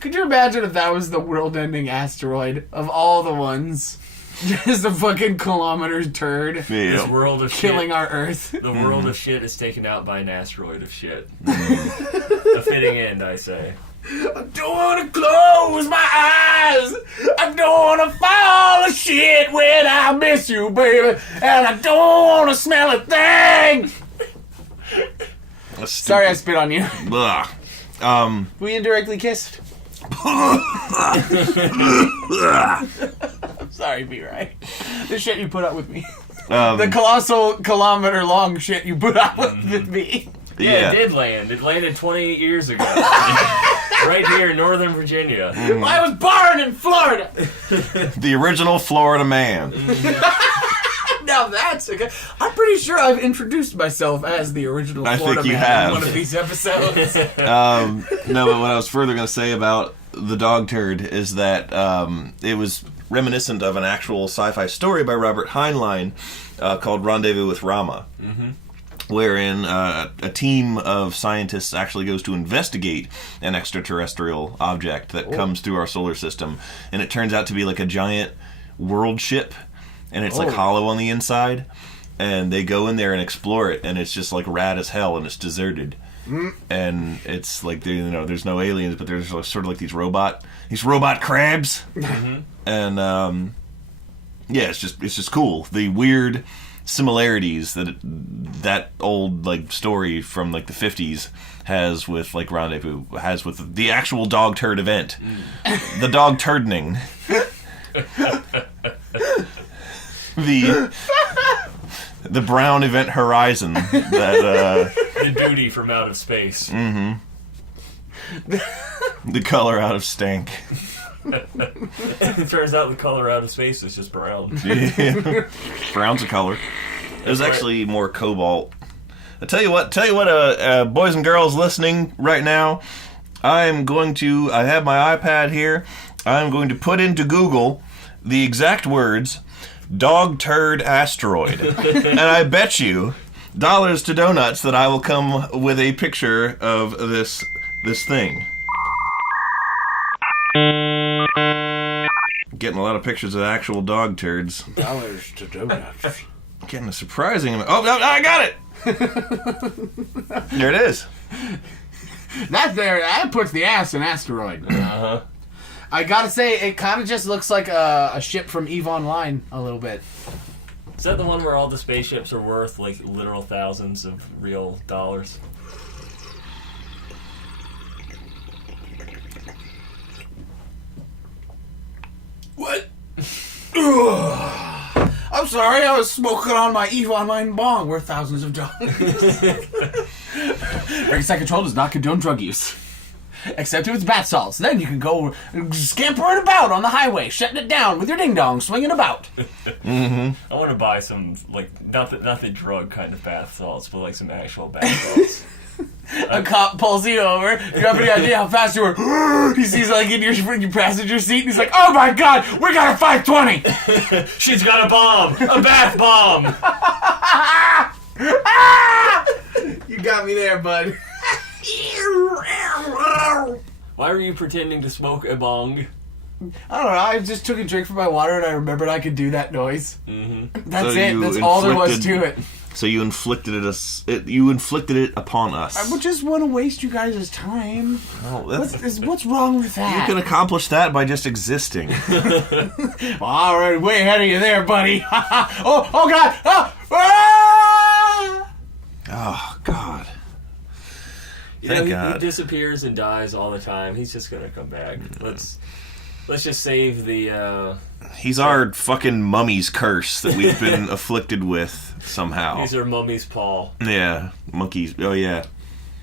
Could you imagine if that was the world-ending asteroid of all the ones? Just a fucking kilometer turd This world of killing shit, our Earth. the world of shit is taken out by an asteroid of shit. A fitting end, I say. I don't want to close my eyes. I don't want to fall of shit when I miss you, baby. And I don't want to smell a thing. Sorry I spit on you. Ugh. We indirectly kissed. Sorry, B-Right. The shit you put up with me. The colossal kilometer-long shit you put up with me. Yeah, it did land. It landed 28 years ago. Right here in Northern Virginia. I was born in Florida. The original Florida man. Now that's okay. I'm pretty sure I've introduced myself as the original Florida think you man have. in one of these episodes. No, but what I was further going to say about the dog turd is that it was reminiscent of an actual sci-fi story by Robert Heinlein called Rendezvous with Rama. Wherein a team of scientists actually goes to investigate an extraterrestrial object that comes through our solar system. And it turns out to be like a giant world ship. And it's like hollow on the inside. And they go in there and explore it. And it's just like rad as hell and it's deserted. And it's like, there's no aliens, but there's sort of like these robot crabs. And yeah, it's just cool. The weird similarities that old like story from like the 50s has with like Rendezvous has with the actual dog turd event. The dog turdening. the brown event horizon that The duty from out of space. the color out of stank. It turns out the color out of space is just brown. Yeah. Brown's a color. It was actually more cobalt. I tell you what, boys and girls listening right now, I have my iPad here. I'm going to put into Google the exact words, dog turd asteroid. And I bet you, dollars to donuts, that I will come with a picture of this thing. Getting a lot of pictures of actual dog turds. Dollars to donuts. Getting a surprising amount. Oh, no, I got it! There it is. That puts the ass in asteroid. I gotta say, it kind of just looks like a ship from EVE Online a little bit. Is that the one where all the spaceships are worth like literal thousands of real dollars? I'm sorry, I was smoking on my EVE Online bong worth thousands of dollars. Frankenstein Control does not condone drug use. Except if it's bath salts. Then you can go scampering about on the highway, shutting it down with your ding-dong, swinging about. I want to buy some, like, not the drug kind of bath salts, but like some actual bath salts. A cop pulls you over. You have any idea how fast you were? He sees like in your passenger seat, and he's like, "Oh my God, we got a 520." She's got a bomb, a bath bomb. You got me there, bud. Why were you pretending to smoke a bong? I don't know. I just took a drink from my water, and I remembered I could do that noise. Mm-hmm. That's So it. you That's all there was to it. So you inflicted it upon us. I would just want to waste you guys' time. Oh, What's wrong with you that? can accomplish that by just existing. Well, all right, way ahead of you there, buddy. oh God! Ah! Oh God. You know, Thank he God. disappears and dies all the time. He's just gonna come back. Let's just save the. He's our fucking mummy's curse that we've been afflicted with somehow. These are Mummy's paw. Yeah, monkeys. Oh yeah.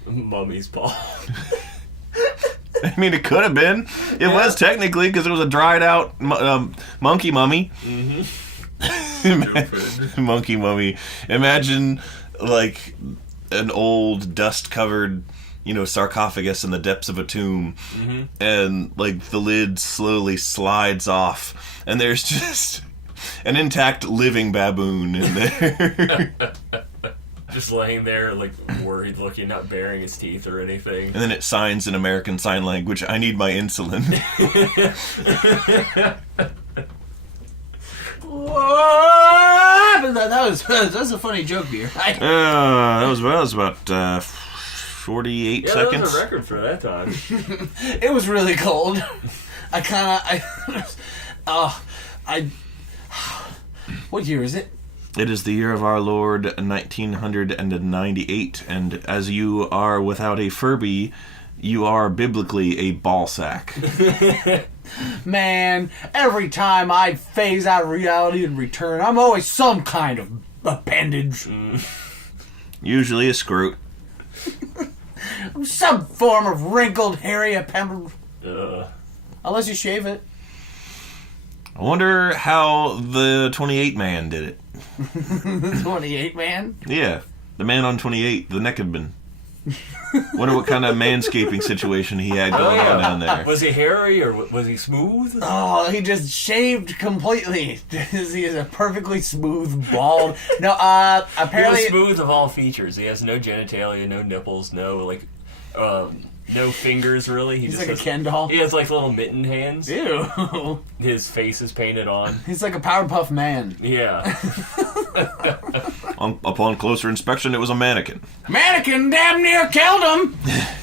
Mummy's paw. I mean, it could have been. It was technically because it was a dried out monkey mummy. Mm-hmm. Monkey mummy. Imagine like an old dust covered, sarcophagus in the depths of a tomb, and like the lid slowly slides off, and there's just an intact living baboon in there. Just laying there, like, worried looking, not baring his teeth or anything. And then it signs in American Sign Language, "I need my insulin." That was a funny joke, beer. That was about 48 seconds. That was a record for that time. It was really cold. What year is it? It is the year of our Lord 1998, and as you are without a Furby, you are biblically a ball sack. Man, every time I phase out of reality and return, I'm always some kind of appendage. Usually a scrote. Some form of wrinkled, hairy appendage. Ugh. Unless you shave it. I wonder how the 28 man did it. 28 man? Yeah, the man on 28, the Neckedman. Wonder what kind of manscaping situation he had going on down there. Was he hairy or was he smooth? Oh, he just shaved completely. He is a perfectly smooth, bald. No, apparently... He was smooth of all features. He has no genitalia, no nipples, no fingers, really. He's just like has, a Ken doll. He has, like, little mitten hands. Ew. His face is painted on. He's like a Powerpuff Man. Yeah. Upon closer inspection, it was a mannequin. Mannequin damn near killed him!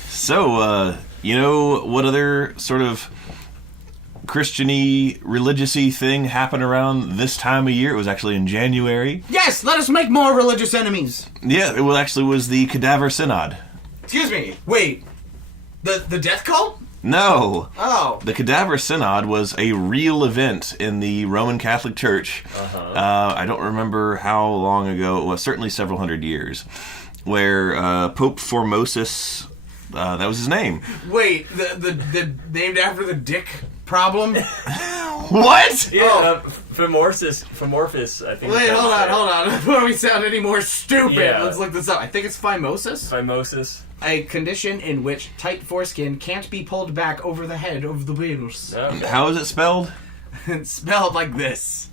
So, what other sort of Christian-y, religious-y thing happened around this time of year? It was actually in January. Yes, let us make more religious enemies. Yeah, it was the Cadaver Synod. Excuse me. Wait. The death cult? No. Oh. The Cadaver Synod was a real event in the Roman Catholic Church. I don't remember how long ago. It was certainly several hundred years. Where Pope Formosus, that was his name. Wait, the named after the dick problem? What? Yeah, Phimorphus, I think. Wait, hold on. Before we sound any more stupid, Yeah. let's look this up. I think it's phimosis. Phimosis. A condition in which tight foreskin can't be pulled back over the head of the penis. Okay. How is it spelled? It's spelled like this.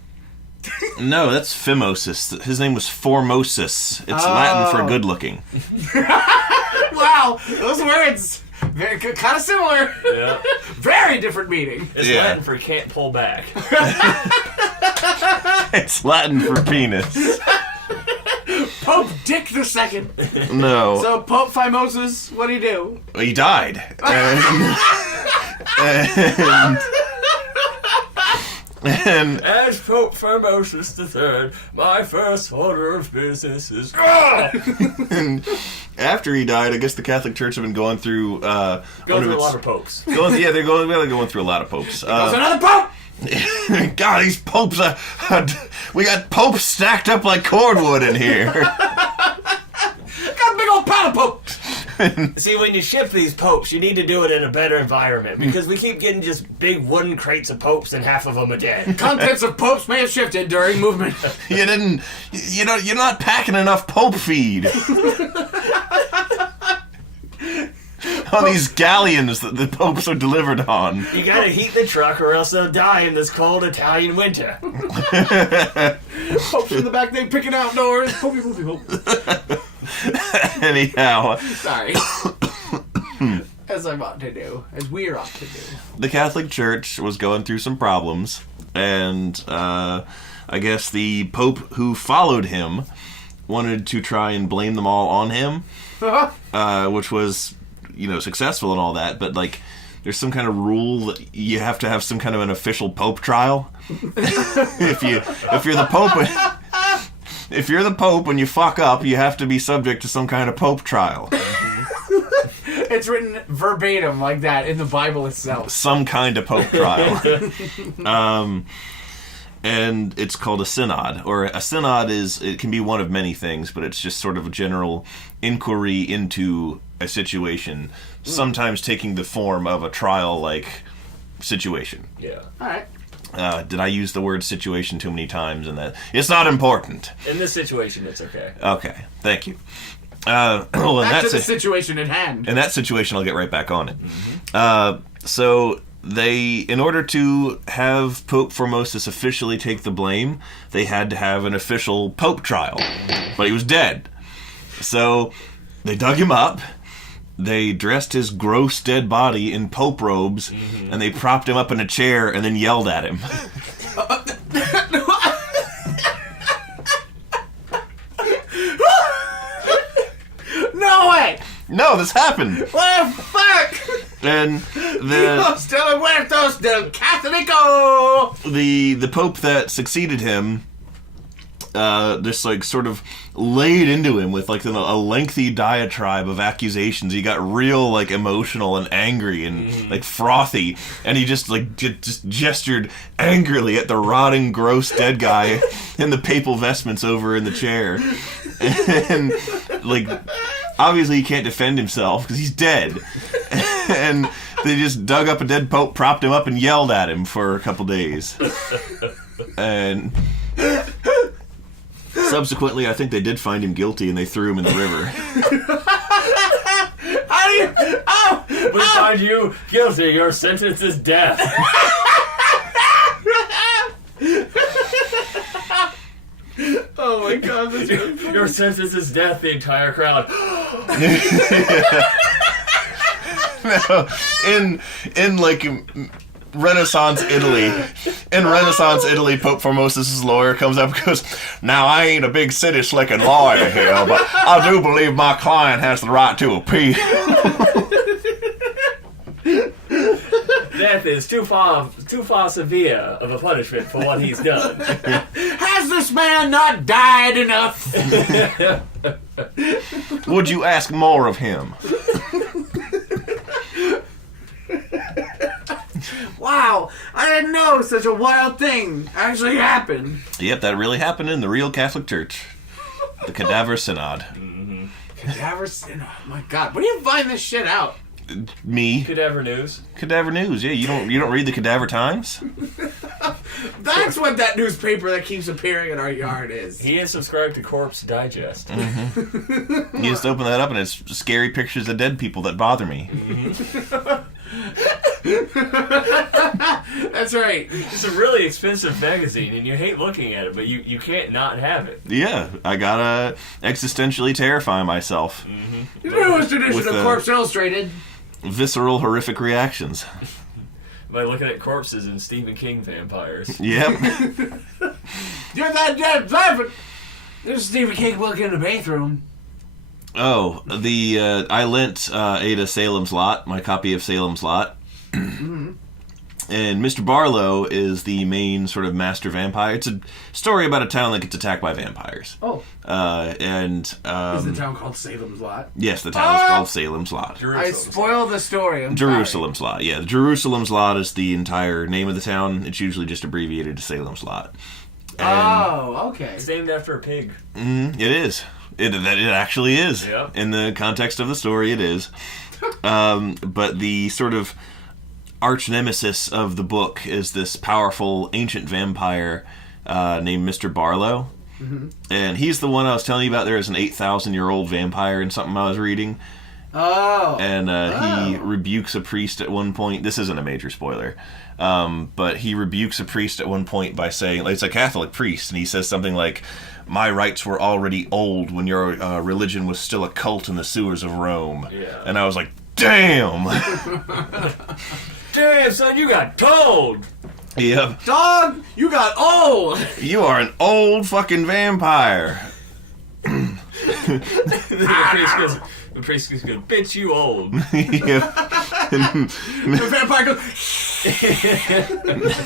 No, that's Phimosis. His name was Formosus. It's Latin for good looking. Wow, those words, kind of similar. Yeah. Very different meaning. It's Yeah. Latin for can't pull back. It's Latin for penis. Pope Dick the Second. No. So Pope Phimosis, what do you do? He died. And As Pope Phimosis III, my first order of business is... and after he died, I guess the Catholic Church have been going through Go through a lot of popes. they're going through a lot of popes. There's another Pope. God, these popes are... We got popes stacked up like cordwood in here. Got a big old pile of popes. See, when you ship these popes, you need to do it in a better environment because we keep getting just big wooden crates of popes and half of them are dead. Contents of popes may have shifted during movement. You're not packing enough pope feed. On these galleons that the popes are delivered on. You gotta heat the truck or else they'll die in this cold Italian winter. Popes in the back, they picking outdoors. Popey, popey, pope. Anyhow. Sorry. As I'm ought to do. As we're ought to do. The Catholic Church was going through some problems, and I guess the Pope who followed him wanted to try and blame them all on him, which was, successful and all that, but, there's some kind of rule that you have to have some kind of an official Pope trial. If you're the Pope... If you're the Pope and you fuck up, you have to be subject to some kind of Pope trial. It's written verbatim like that in the Bible itself. Some kind of Pope trial. And it's called a synod. Or a synod it can be one of many things, but it's just sort of a general inquiry into a situation, sometimes taking the form of a trial-like situation. Yeah. All right. Did I use the word situation too many times? And that it's not important. In this situation, it's okay. Okay, thank you. Back to the situation at hand. In that situation, I'll get right back on it. So they, in order to have Pope Formosus officially take the blame, they had to have an official Pope trial. But he was dead. So they dug him up. They dressed his gross dead body in Pope robes, and they propped him up in a chair and then yelled at him. No way! No, this happened. What the fuck? And Dios de los muertos del Catholico! The Pope that succeeded him just sort of laid into him with a lengthy diatribe of accusations. He got real emotional and angry and frothy, and he just gestured angrily at the rotting, gross dead guy in the papal vestments over in the chair. And obviously he can't defend himself because he's dead. And they just dug up a dead pope, propped him up, and yelled at him for a couple days. And subsequently, I think they did find him guilty, and they threw him in the river. We find you guilty. Your sentence is death. Oh my god, that's really funny. Your sentence is death, the entire crowd. No, in Renaissance Italy. In Renaissance Italy, Pope Formosus' lawyer comes up and goes, "Now, I ain't a big city-slicking lawyer here, but I do believe my client has the right to appeal." Death is too far severe of a punishment for what he's done. Has this man not died enough? Would you ask more of him? Wow, I didn't know such a wild thing actually happened. Yep, that really happened in the real Catholic Church. The Cadaver Synod. Cadaver Synod. Oh my god, where do you find this shit out? Me. Cadaver News. Cadaver News, yeah. You don't read the Cadaver Times? That's what that newspaper that keeps appearing in our yard is. He is subscribed to Corpse Digest. You just open that up and it's scary pictures of dead people that bother me. That's right. It's a really expensive magazine, and you hate looking at it, but you can't not have it. Yeah, I gotta existentially terrify myself. The newest edition With, of Corpse Illustrated. Visceral, horrific reactions. By looking at corpses and Stephen King vampires. Yep. You're that dead laughing. There's Stephen King looking in the bathroom. Oh, I lent Ada Salem's Lot, my copy of Salem's Lot. And Mr. Barlow is the main sort of master vampire. It's a story about a town that gets attacked by vampires. Oh. Is the town called Salem's Lot? Yes, the town is called Salem's Lot. I spoil the story. I'm Jerusalem's Lot, yeah. Jerusalem's Lot is the entire name of the town. It's usually just abbreviated to Salem's Lot. And okay. It's named after a pig. It is. It actually is. Yeah. In the context of the story, it is. But the sort of arch nemesis of the book is this powerful ancient vampire named Mr. Barlow. Mm-hmm. And he's the one I was telling you about. There is an 8,000-year-old vampire in something I was reading. Oh. And he rebukes a priest at one point. This isn't a major spoiler. But he rebukes a priest at one point by saying, it's a Catholic priest, and he says something like, "My rights were already old when your religion was still a cult in the sewers of Rome." Yeah. And I was like, damn! Damn, son, you got told! Yep. Dog, you got old! You are an old fucking vampire. The priest goes, "Bitch, you old." Yep. The vampire goes...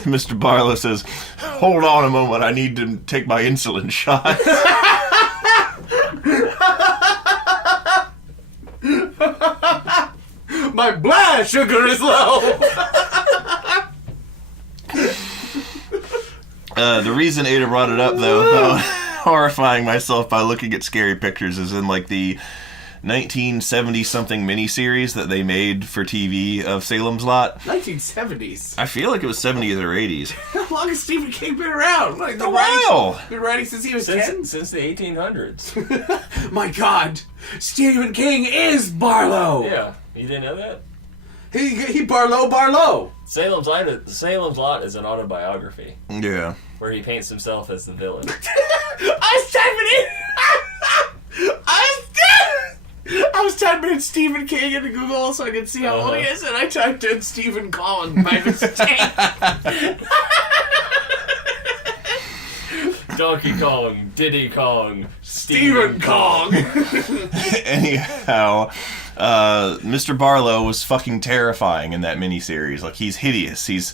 Mr. Barlow says, "Hold on a moment, I need to take my insulin shot." My blood sugar is low! The reason Ada brought it up, though, about horrifying myself by looking at scary pictures, is in like the 1970-something miniseries that they made for TV of Salem's Lot. 1970s. I feel like it was 70s or 80s. How long has Stephen King been around? Like A while! Been writing since he was 10? Since the 1800s. My God, Stephen King is Barlow. Yeah, you didn't know that? He Barlow. Salem's Lot is an autobiography Yeah. where he paints himself as the villain. I was typing in. I was typing in Stephen King into Google so I could see how old he is, and I typed in Stephen Collins by mistake. Donkey Kong, Diddy Kong, Stephen Kong. Anyhow, Mr. Barlow was fucking terrifying in that miniseries. Like, he's hideous. He's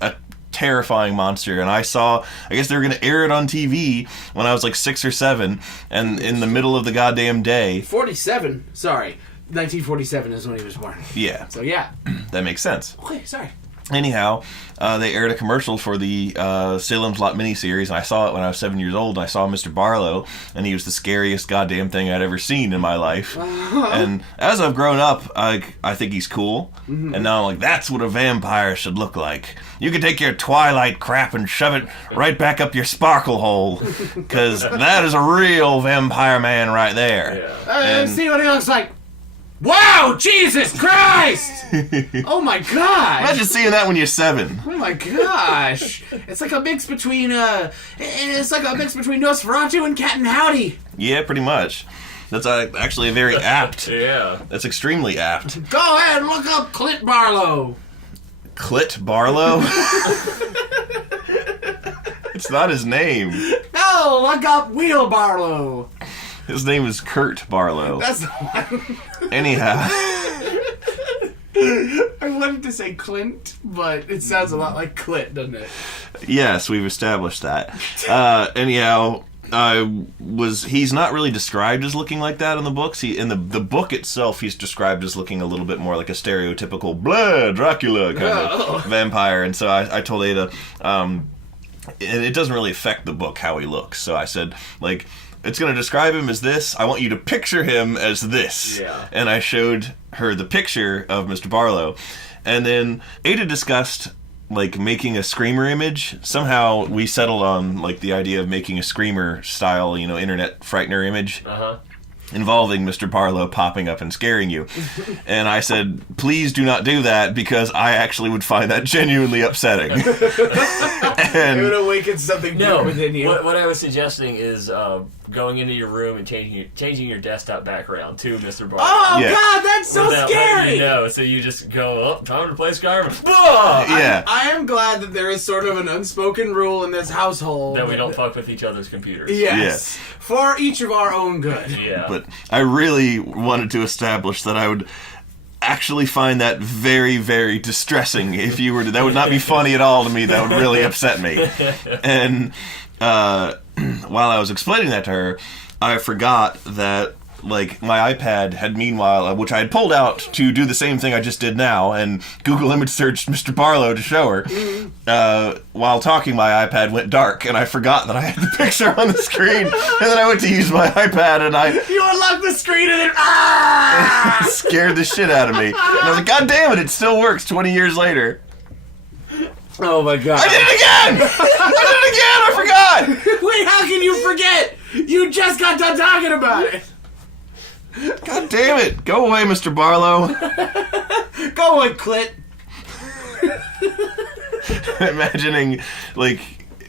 a terrifying monster. And I guess they were going to air it on TV when I was like 6 or 7, and in the middle of the goddamn day. 47. Sorry. 1947 is when he was born. Yeah. So, yeah. That makes sense. Okay, sorry. Anyhow, they aired a commercial for the Salem's Lot miniseries, and I saw it when I was 7 years old, and I saw Mr. Barlow, and he was the scariest goddamn thing I'd ever seen in my life. And as I've grown up, I think he's cool, and now I'm like, that's what a vampire should look like. You can take your Twilight crap and shove it right back up your sparkle hole, because that is a real vampire man right there. Yeah. See what he looks like. Wow, Jesus Christ! Oh my God! Imagine seeing that when you're 7. Oh my gosh! It's like a mix between Nosferatu and Cat and Howdy. Yeah, pretty much. That's actually very apt. Yeah. That's extremely apt. Go ahead and look up Clint Barlow. Clit Barlow? It's not his name. No, look up Wheel Barlow. His name is Kurt Barlow. That's the one. Anyhow. I wanted to say Clint, but it sounds a lot like Clit, doesn't it? Yes, we've established that. Anyhow, he's not really described as looking like that in the books. In the book itself, he's described as looking a little bit more like a stereotypical blah, Dracula kind of vampire. And so I told Ada, it doesn't really affect the book how he looks. So I said, like, it's going to describe him as this. I want you to picture him as this. Yeah. And I showed her the picture of Mr. Barlow. And then Ada discussed, like, making a Screamer image. Somehow we settled on, like, the idea of making a Screamer style, internet frightener image. Involving Mr. Barlow popping up and scaring you. And I said, please do not do that, because I actually would find that genuinely upsetting. It would awaken something deep within you. What I was suggesting is going into your room and changing your desktop background to Mr. Barlow. Oh, yeah. God, that's so scary! So you just go, time to play Skyrim. Yeah. I am glad that there is sort of an unspoken rule in this household. That we don't fuck with each other's computers. Yes. For each of our own good. Yeah. But I really wanted to establish that actually find that very, very distressing. If you were to, that would not be funny at all to me. That would really upset me. And while I was explaining that to her, I forgot that, like, my iPad had meanwhile, which I had pulled out to do the same thing I just did now, and Google image searched Mr. Barlow to show her. While talking, my iPad went dark, and I forgot that I had the picture on the screen, and then I went to use my iPad, and You unlocked the screen and it scared the shit out of me. And I was like, God damn it still works 20 years later. Oh my god. I did it again! I forgot! Wait, how can you forget? You just got done talking about it. God damn it! Go away, Mr. Barlow. Go away, Clit. Imagining, like,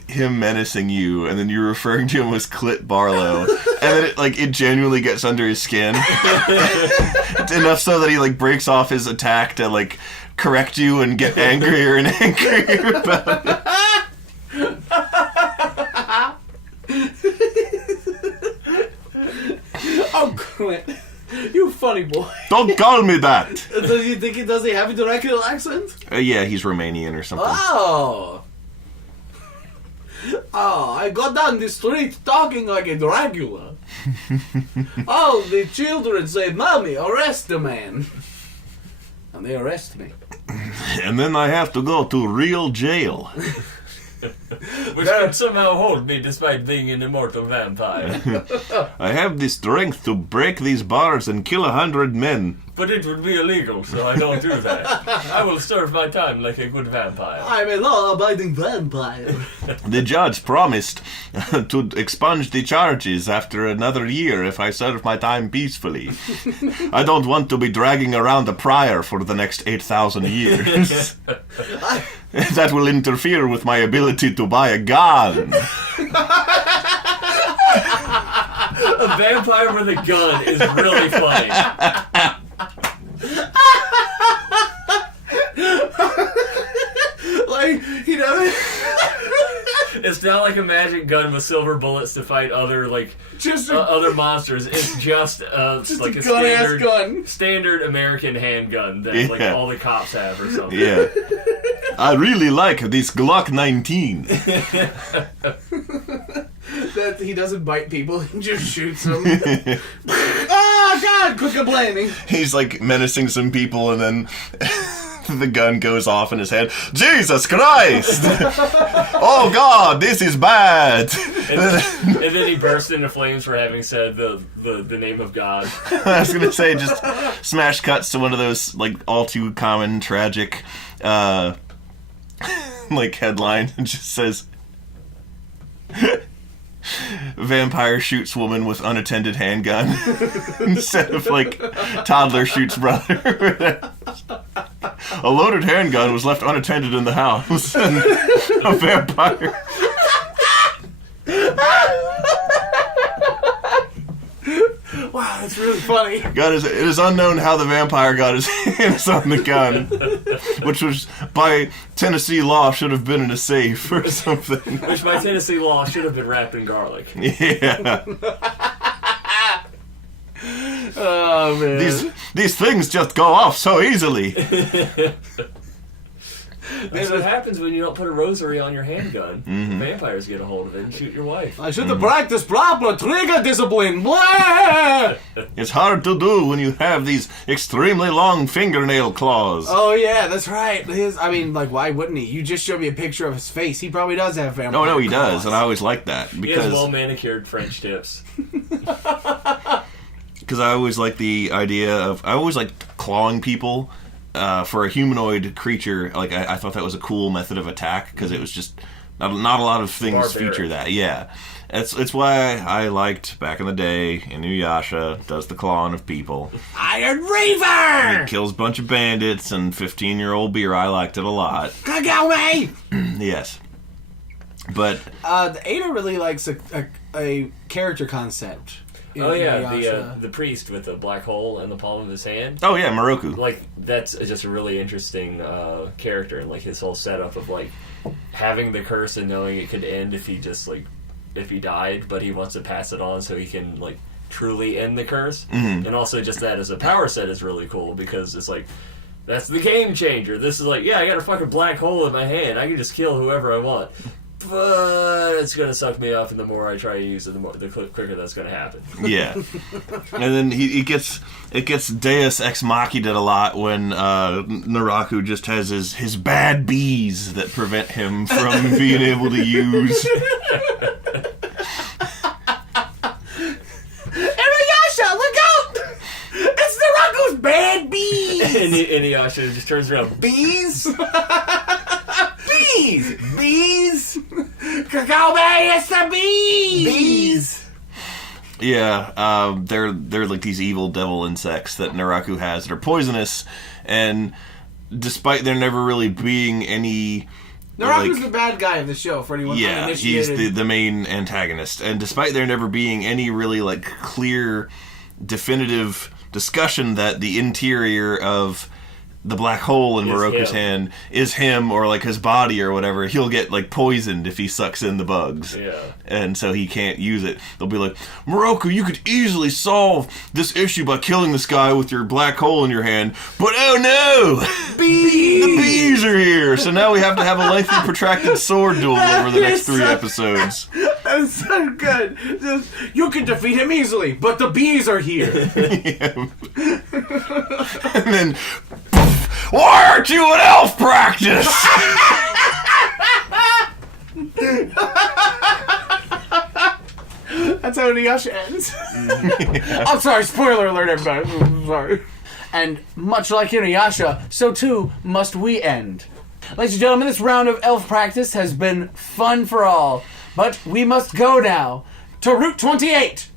him menacing you, and then you're referring to him as Clit Barlow, and then it genuinely gets under his skin. Enough so that he, like, breaks off his attack to, like, correct you and get angrier and angrier about it. Oh, Clint. You funny boy. Don't call me that! Does he think does he have a Dracula accent? Yeah, he's Romanian or something. Oh, I got down the street talking like a Dracula. Oh, the children say, Mommy, arrest the man. And they arrest me. And then I have to go to real jail. Which can somehow hold me despite being an immortal vampire. I have the strength to break these bars and kill 100 men. But it would be illegal, so I don't do that. I will serve my time like a good vampire. I'm a law-abiding vampire. The judge promised to expunge the charges after another year if I serve my time peacefully. I don't want to be dragging around a prior for the next 8,000 years. That will interfere with my ability to buy a gun. A vampire with a gun is really funny. Like, you know, It's not like a magic gun with silver bullets to fight other other monsters. It's just like a gun-ass gun. standard American handgun that like all the cops have or something. Yeah. I really like this Glock 19. that he doesn't bite people, he just shoots them. Oh, God, quit complaining. He's like menacing some people and then the gun goes off in his head. Jesus Christ! Oh God, this is bad! And then he bursts into flames for having said the name of God. I was gonna say, just smash cuts to one of those like all too common tragic like headline and just says vampire shoots woman with unattended handgun instead of like toddler shoots brother. A loaded handgun was left unattended in the house and a vampire. Wow, that's really funny. It is unknown how the vampire got his hands on the gun, which was by Tennessee law should have been in a safe or something. Which by Tennessee law should have been wrapped in garlic. Yeah. Oh man, these things just go off so easily. That's what happens when you don't put a rosary on your handgun. Mm-hmm. Vampires get a hold of it and shoot your wife. I should have practiced proper trigger discipline. Blah! It's hard to do when you have these extremely long fingernail claws. Oh yeah, that's right. Why wouldn't he? You just showed me a picture of his face. He probably does have vampire. No, he claws. does, and I always like that He has because well manicured French tips. I always like the idea of clawing people. For a humanoid creature, like I thought that was a cool method of attack because it was just not a lot of things feature that. Yeah, it's why I liked back in the day Inuyasha does the clawing of people. Iron Reaver! He kills a bunch of bandits and 15-year-old beer. I liked it a lot. Kagome! Yes, but Ada really likes a character concept. Oh yeah, the priest with the black hole in the palm of his hand. Oh yeah, Moroku. Like that's just a really interesting character, and like his whole setup of like having the curse and knowing it could end if he died, but he wants to pass it on so he can like truly end the curse. And also just that as a power set is really cool because it's like, that's the game changer. This is like, yeah, I got a fucking black hole in my hand. I can just kill whoever I want. But it's going to suck me off, and the more I try to use it, the quicker that's going to happen. Yeah. And then it gets Deus Ex Machina'd a lot when Naraku just has his bad bees that prevent him from being able to use... Inuyasha, look out! It's Naraku's bad bees! And Inuyasha just turns around, bees? Bees! Bees! Cacao Bay, it's the bees! Bees! Yeah, they're like these evil devil insects that Naraku has that are poisonous, and despite there never really being any... Naraku's the bad guy of the show for anyone uninitiated. He's the main antagonist. And despite there never being any really like clear, definitive discussion that the interior of the black hole in Moroku's hand is him or like his body or whatever, he'll get like poisoned if he sucks in the bugs. Yeah. And so he can't use it. They'll be like, Moroku, you could easily solve this issue by killing this guy with your black hole in your hand, but oh no! Bees! The bees are here! So now we have to have a lengthy protracted sword duel over the next 3 episodes. That's so good. You can defeat him easily, but the bees are here. Yeah. And then, why aren't you in elf practice? That's how Inuyasha ends. I'm sorry, spoiler alert, everybody. I'm sorry. And much like Inuyasha, so too must we end. Ladies and gentlemen, this round of elf practice has been fun for all, but we must go now to Route 28.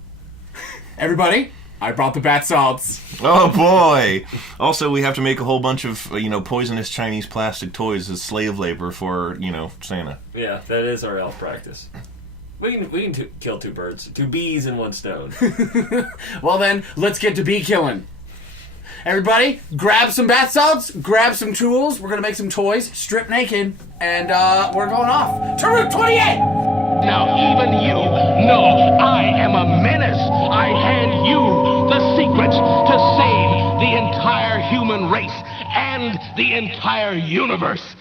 Everybody, I brought the bath salts. Oh boy! Also, we have to make a whole bunch of poisonous Chinese plastic toys as slave labor for Santa. Yeah, that is our elf practice. We can kill 2 birds, 2 bees in 1 stone. Well then, let's get to bee killing. Everybody, grab some bath salts, grab some tools. We're gonna make some toys, strip naked, and we're going off to Route 28. Now even you know I am a menace. I hand you the secrets to save the entire human race and the entire universe.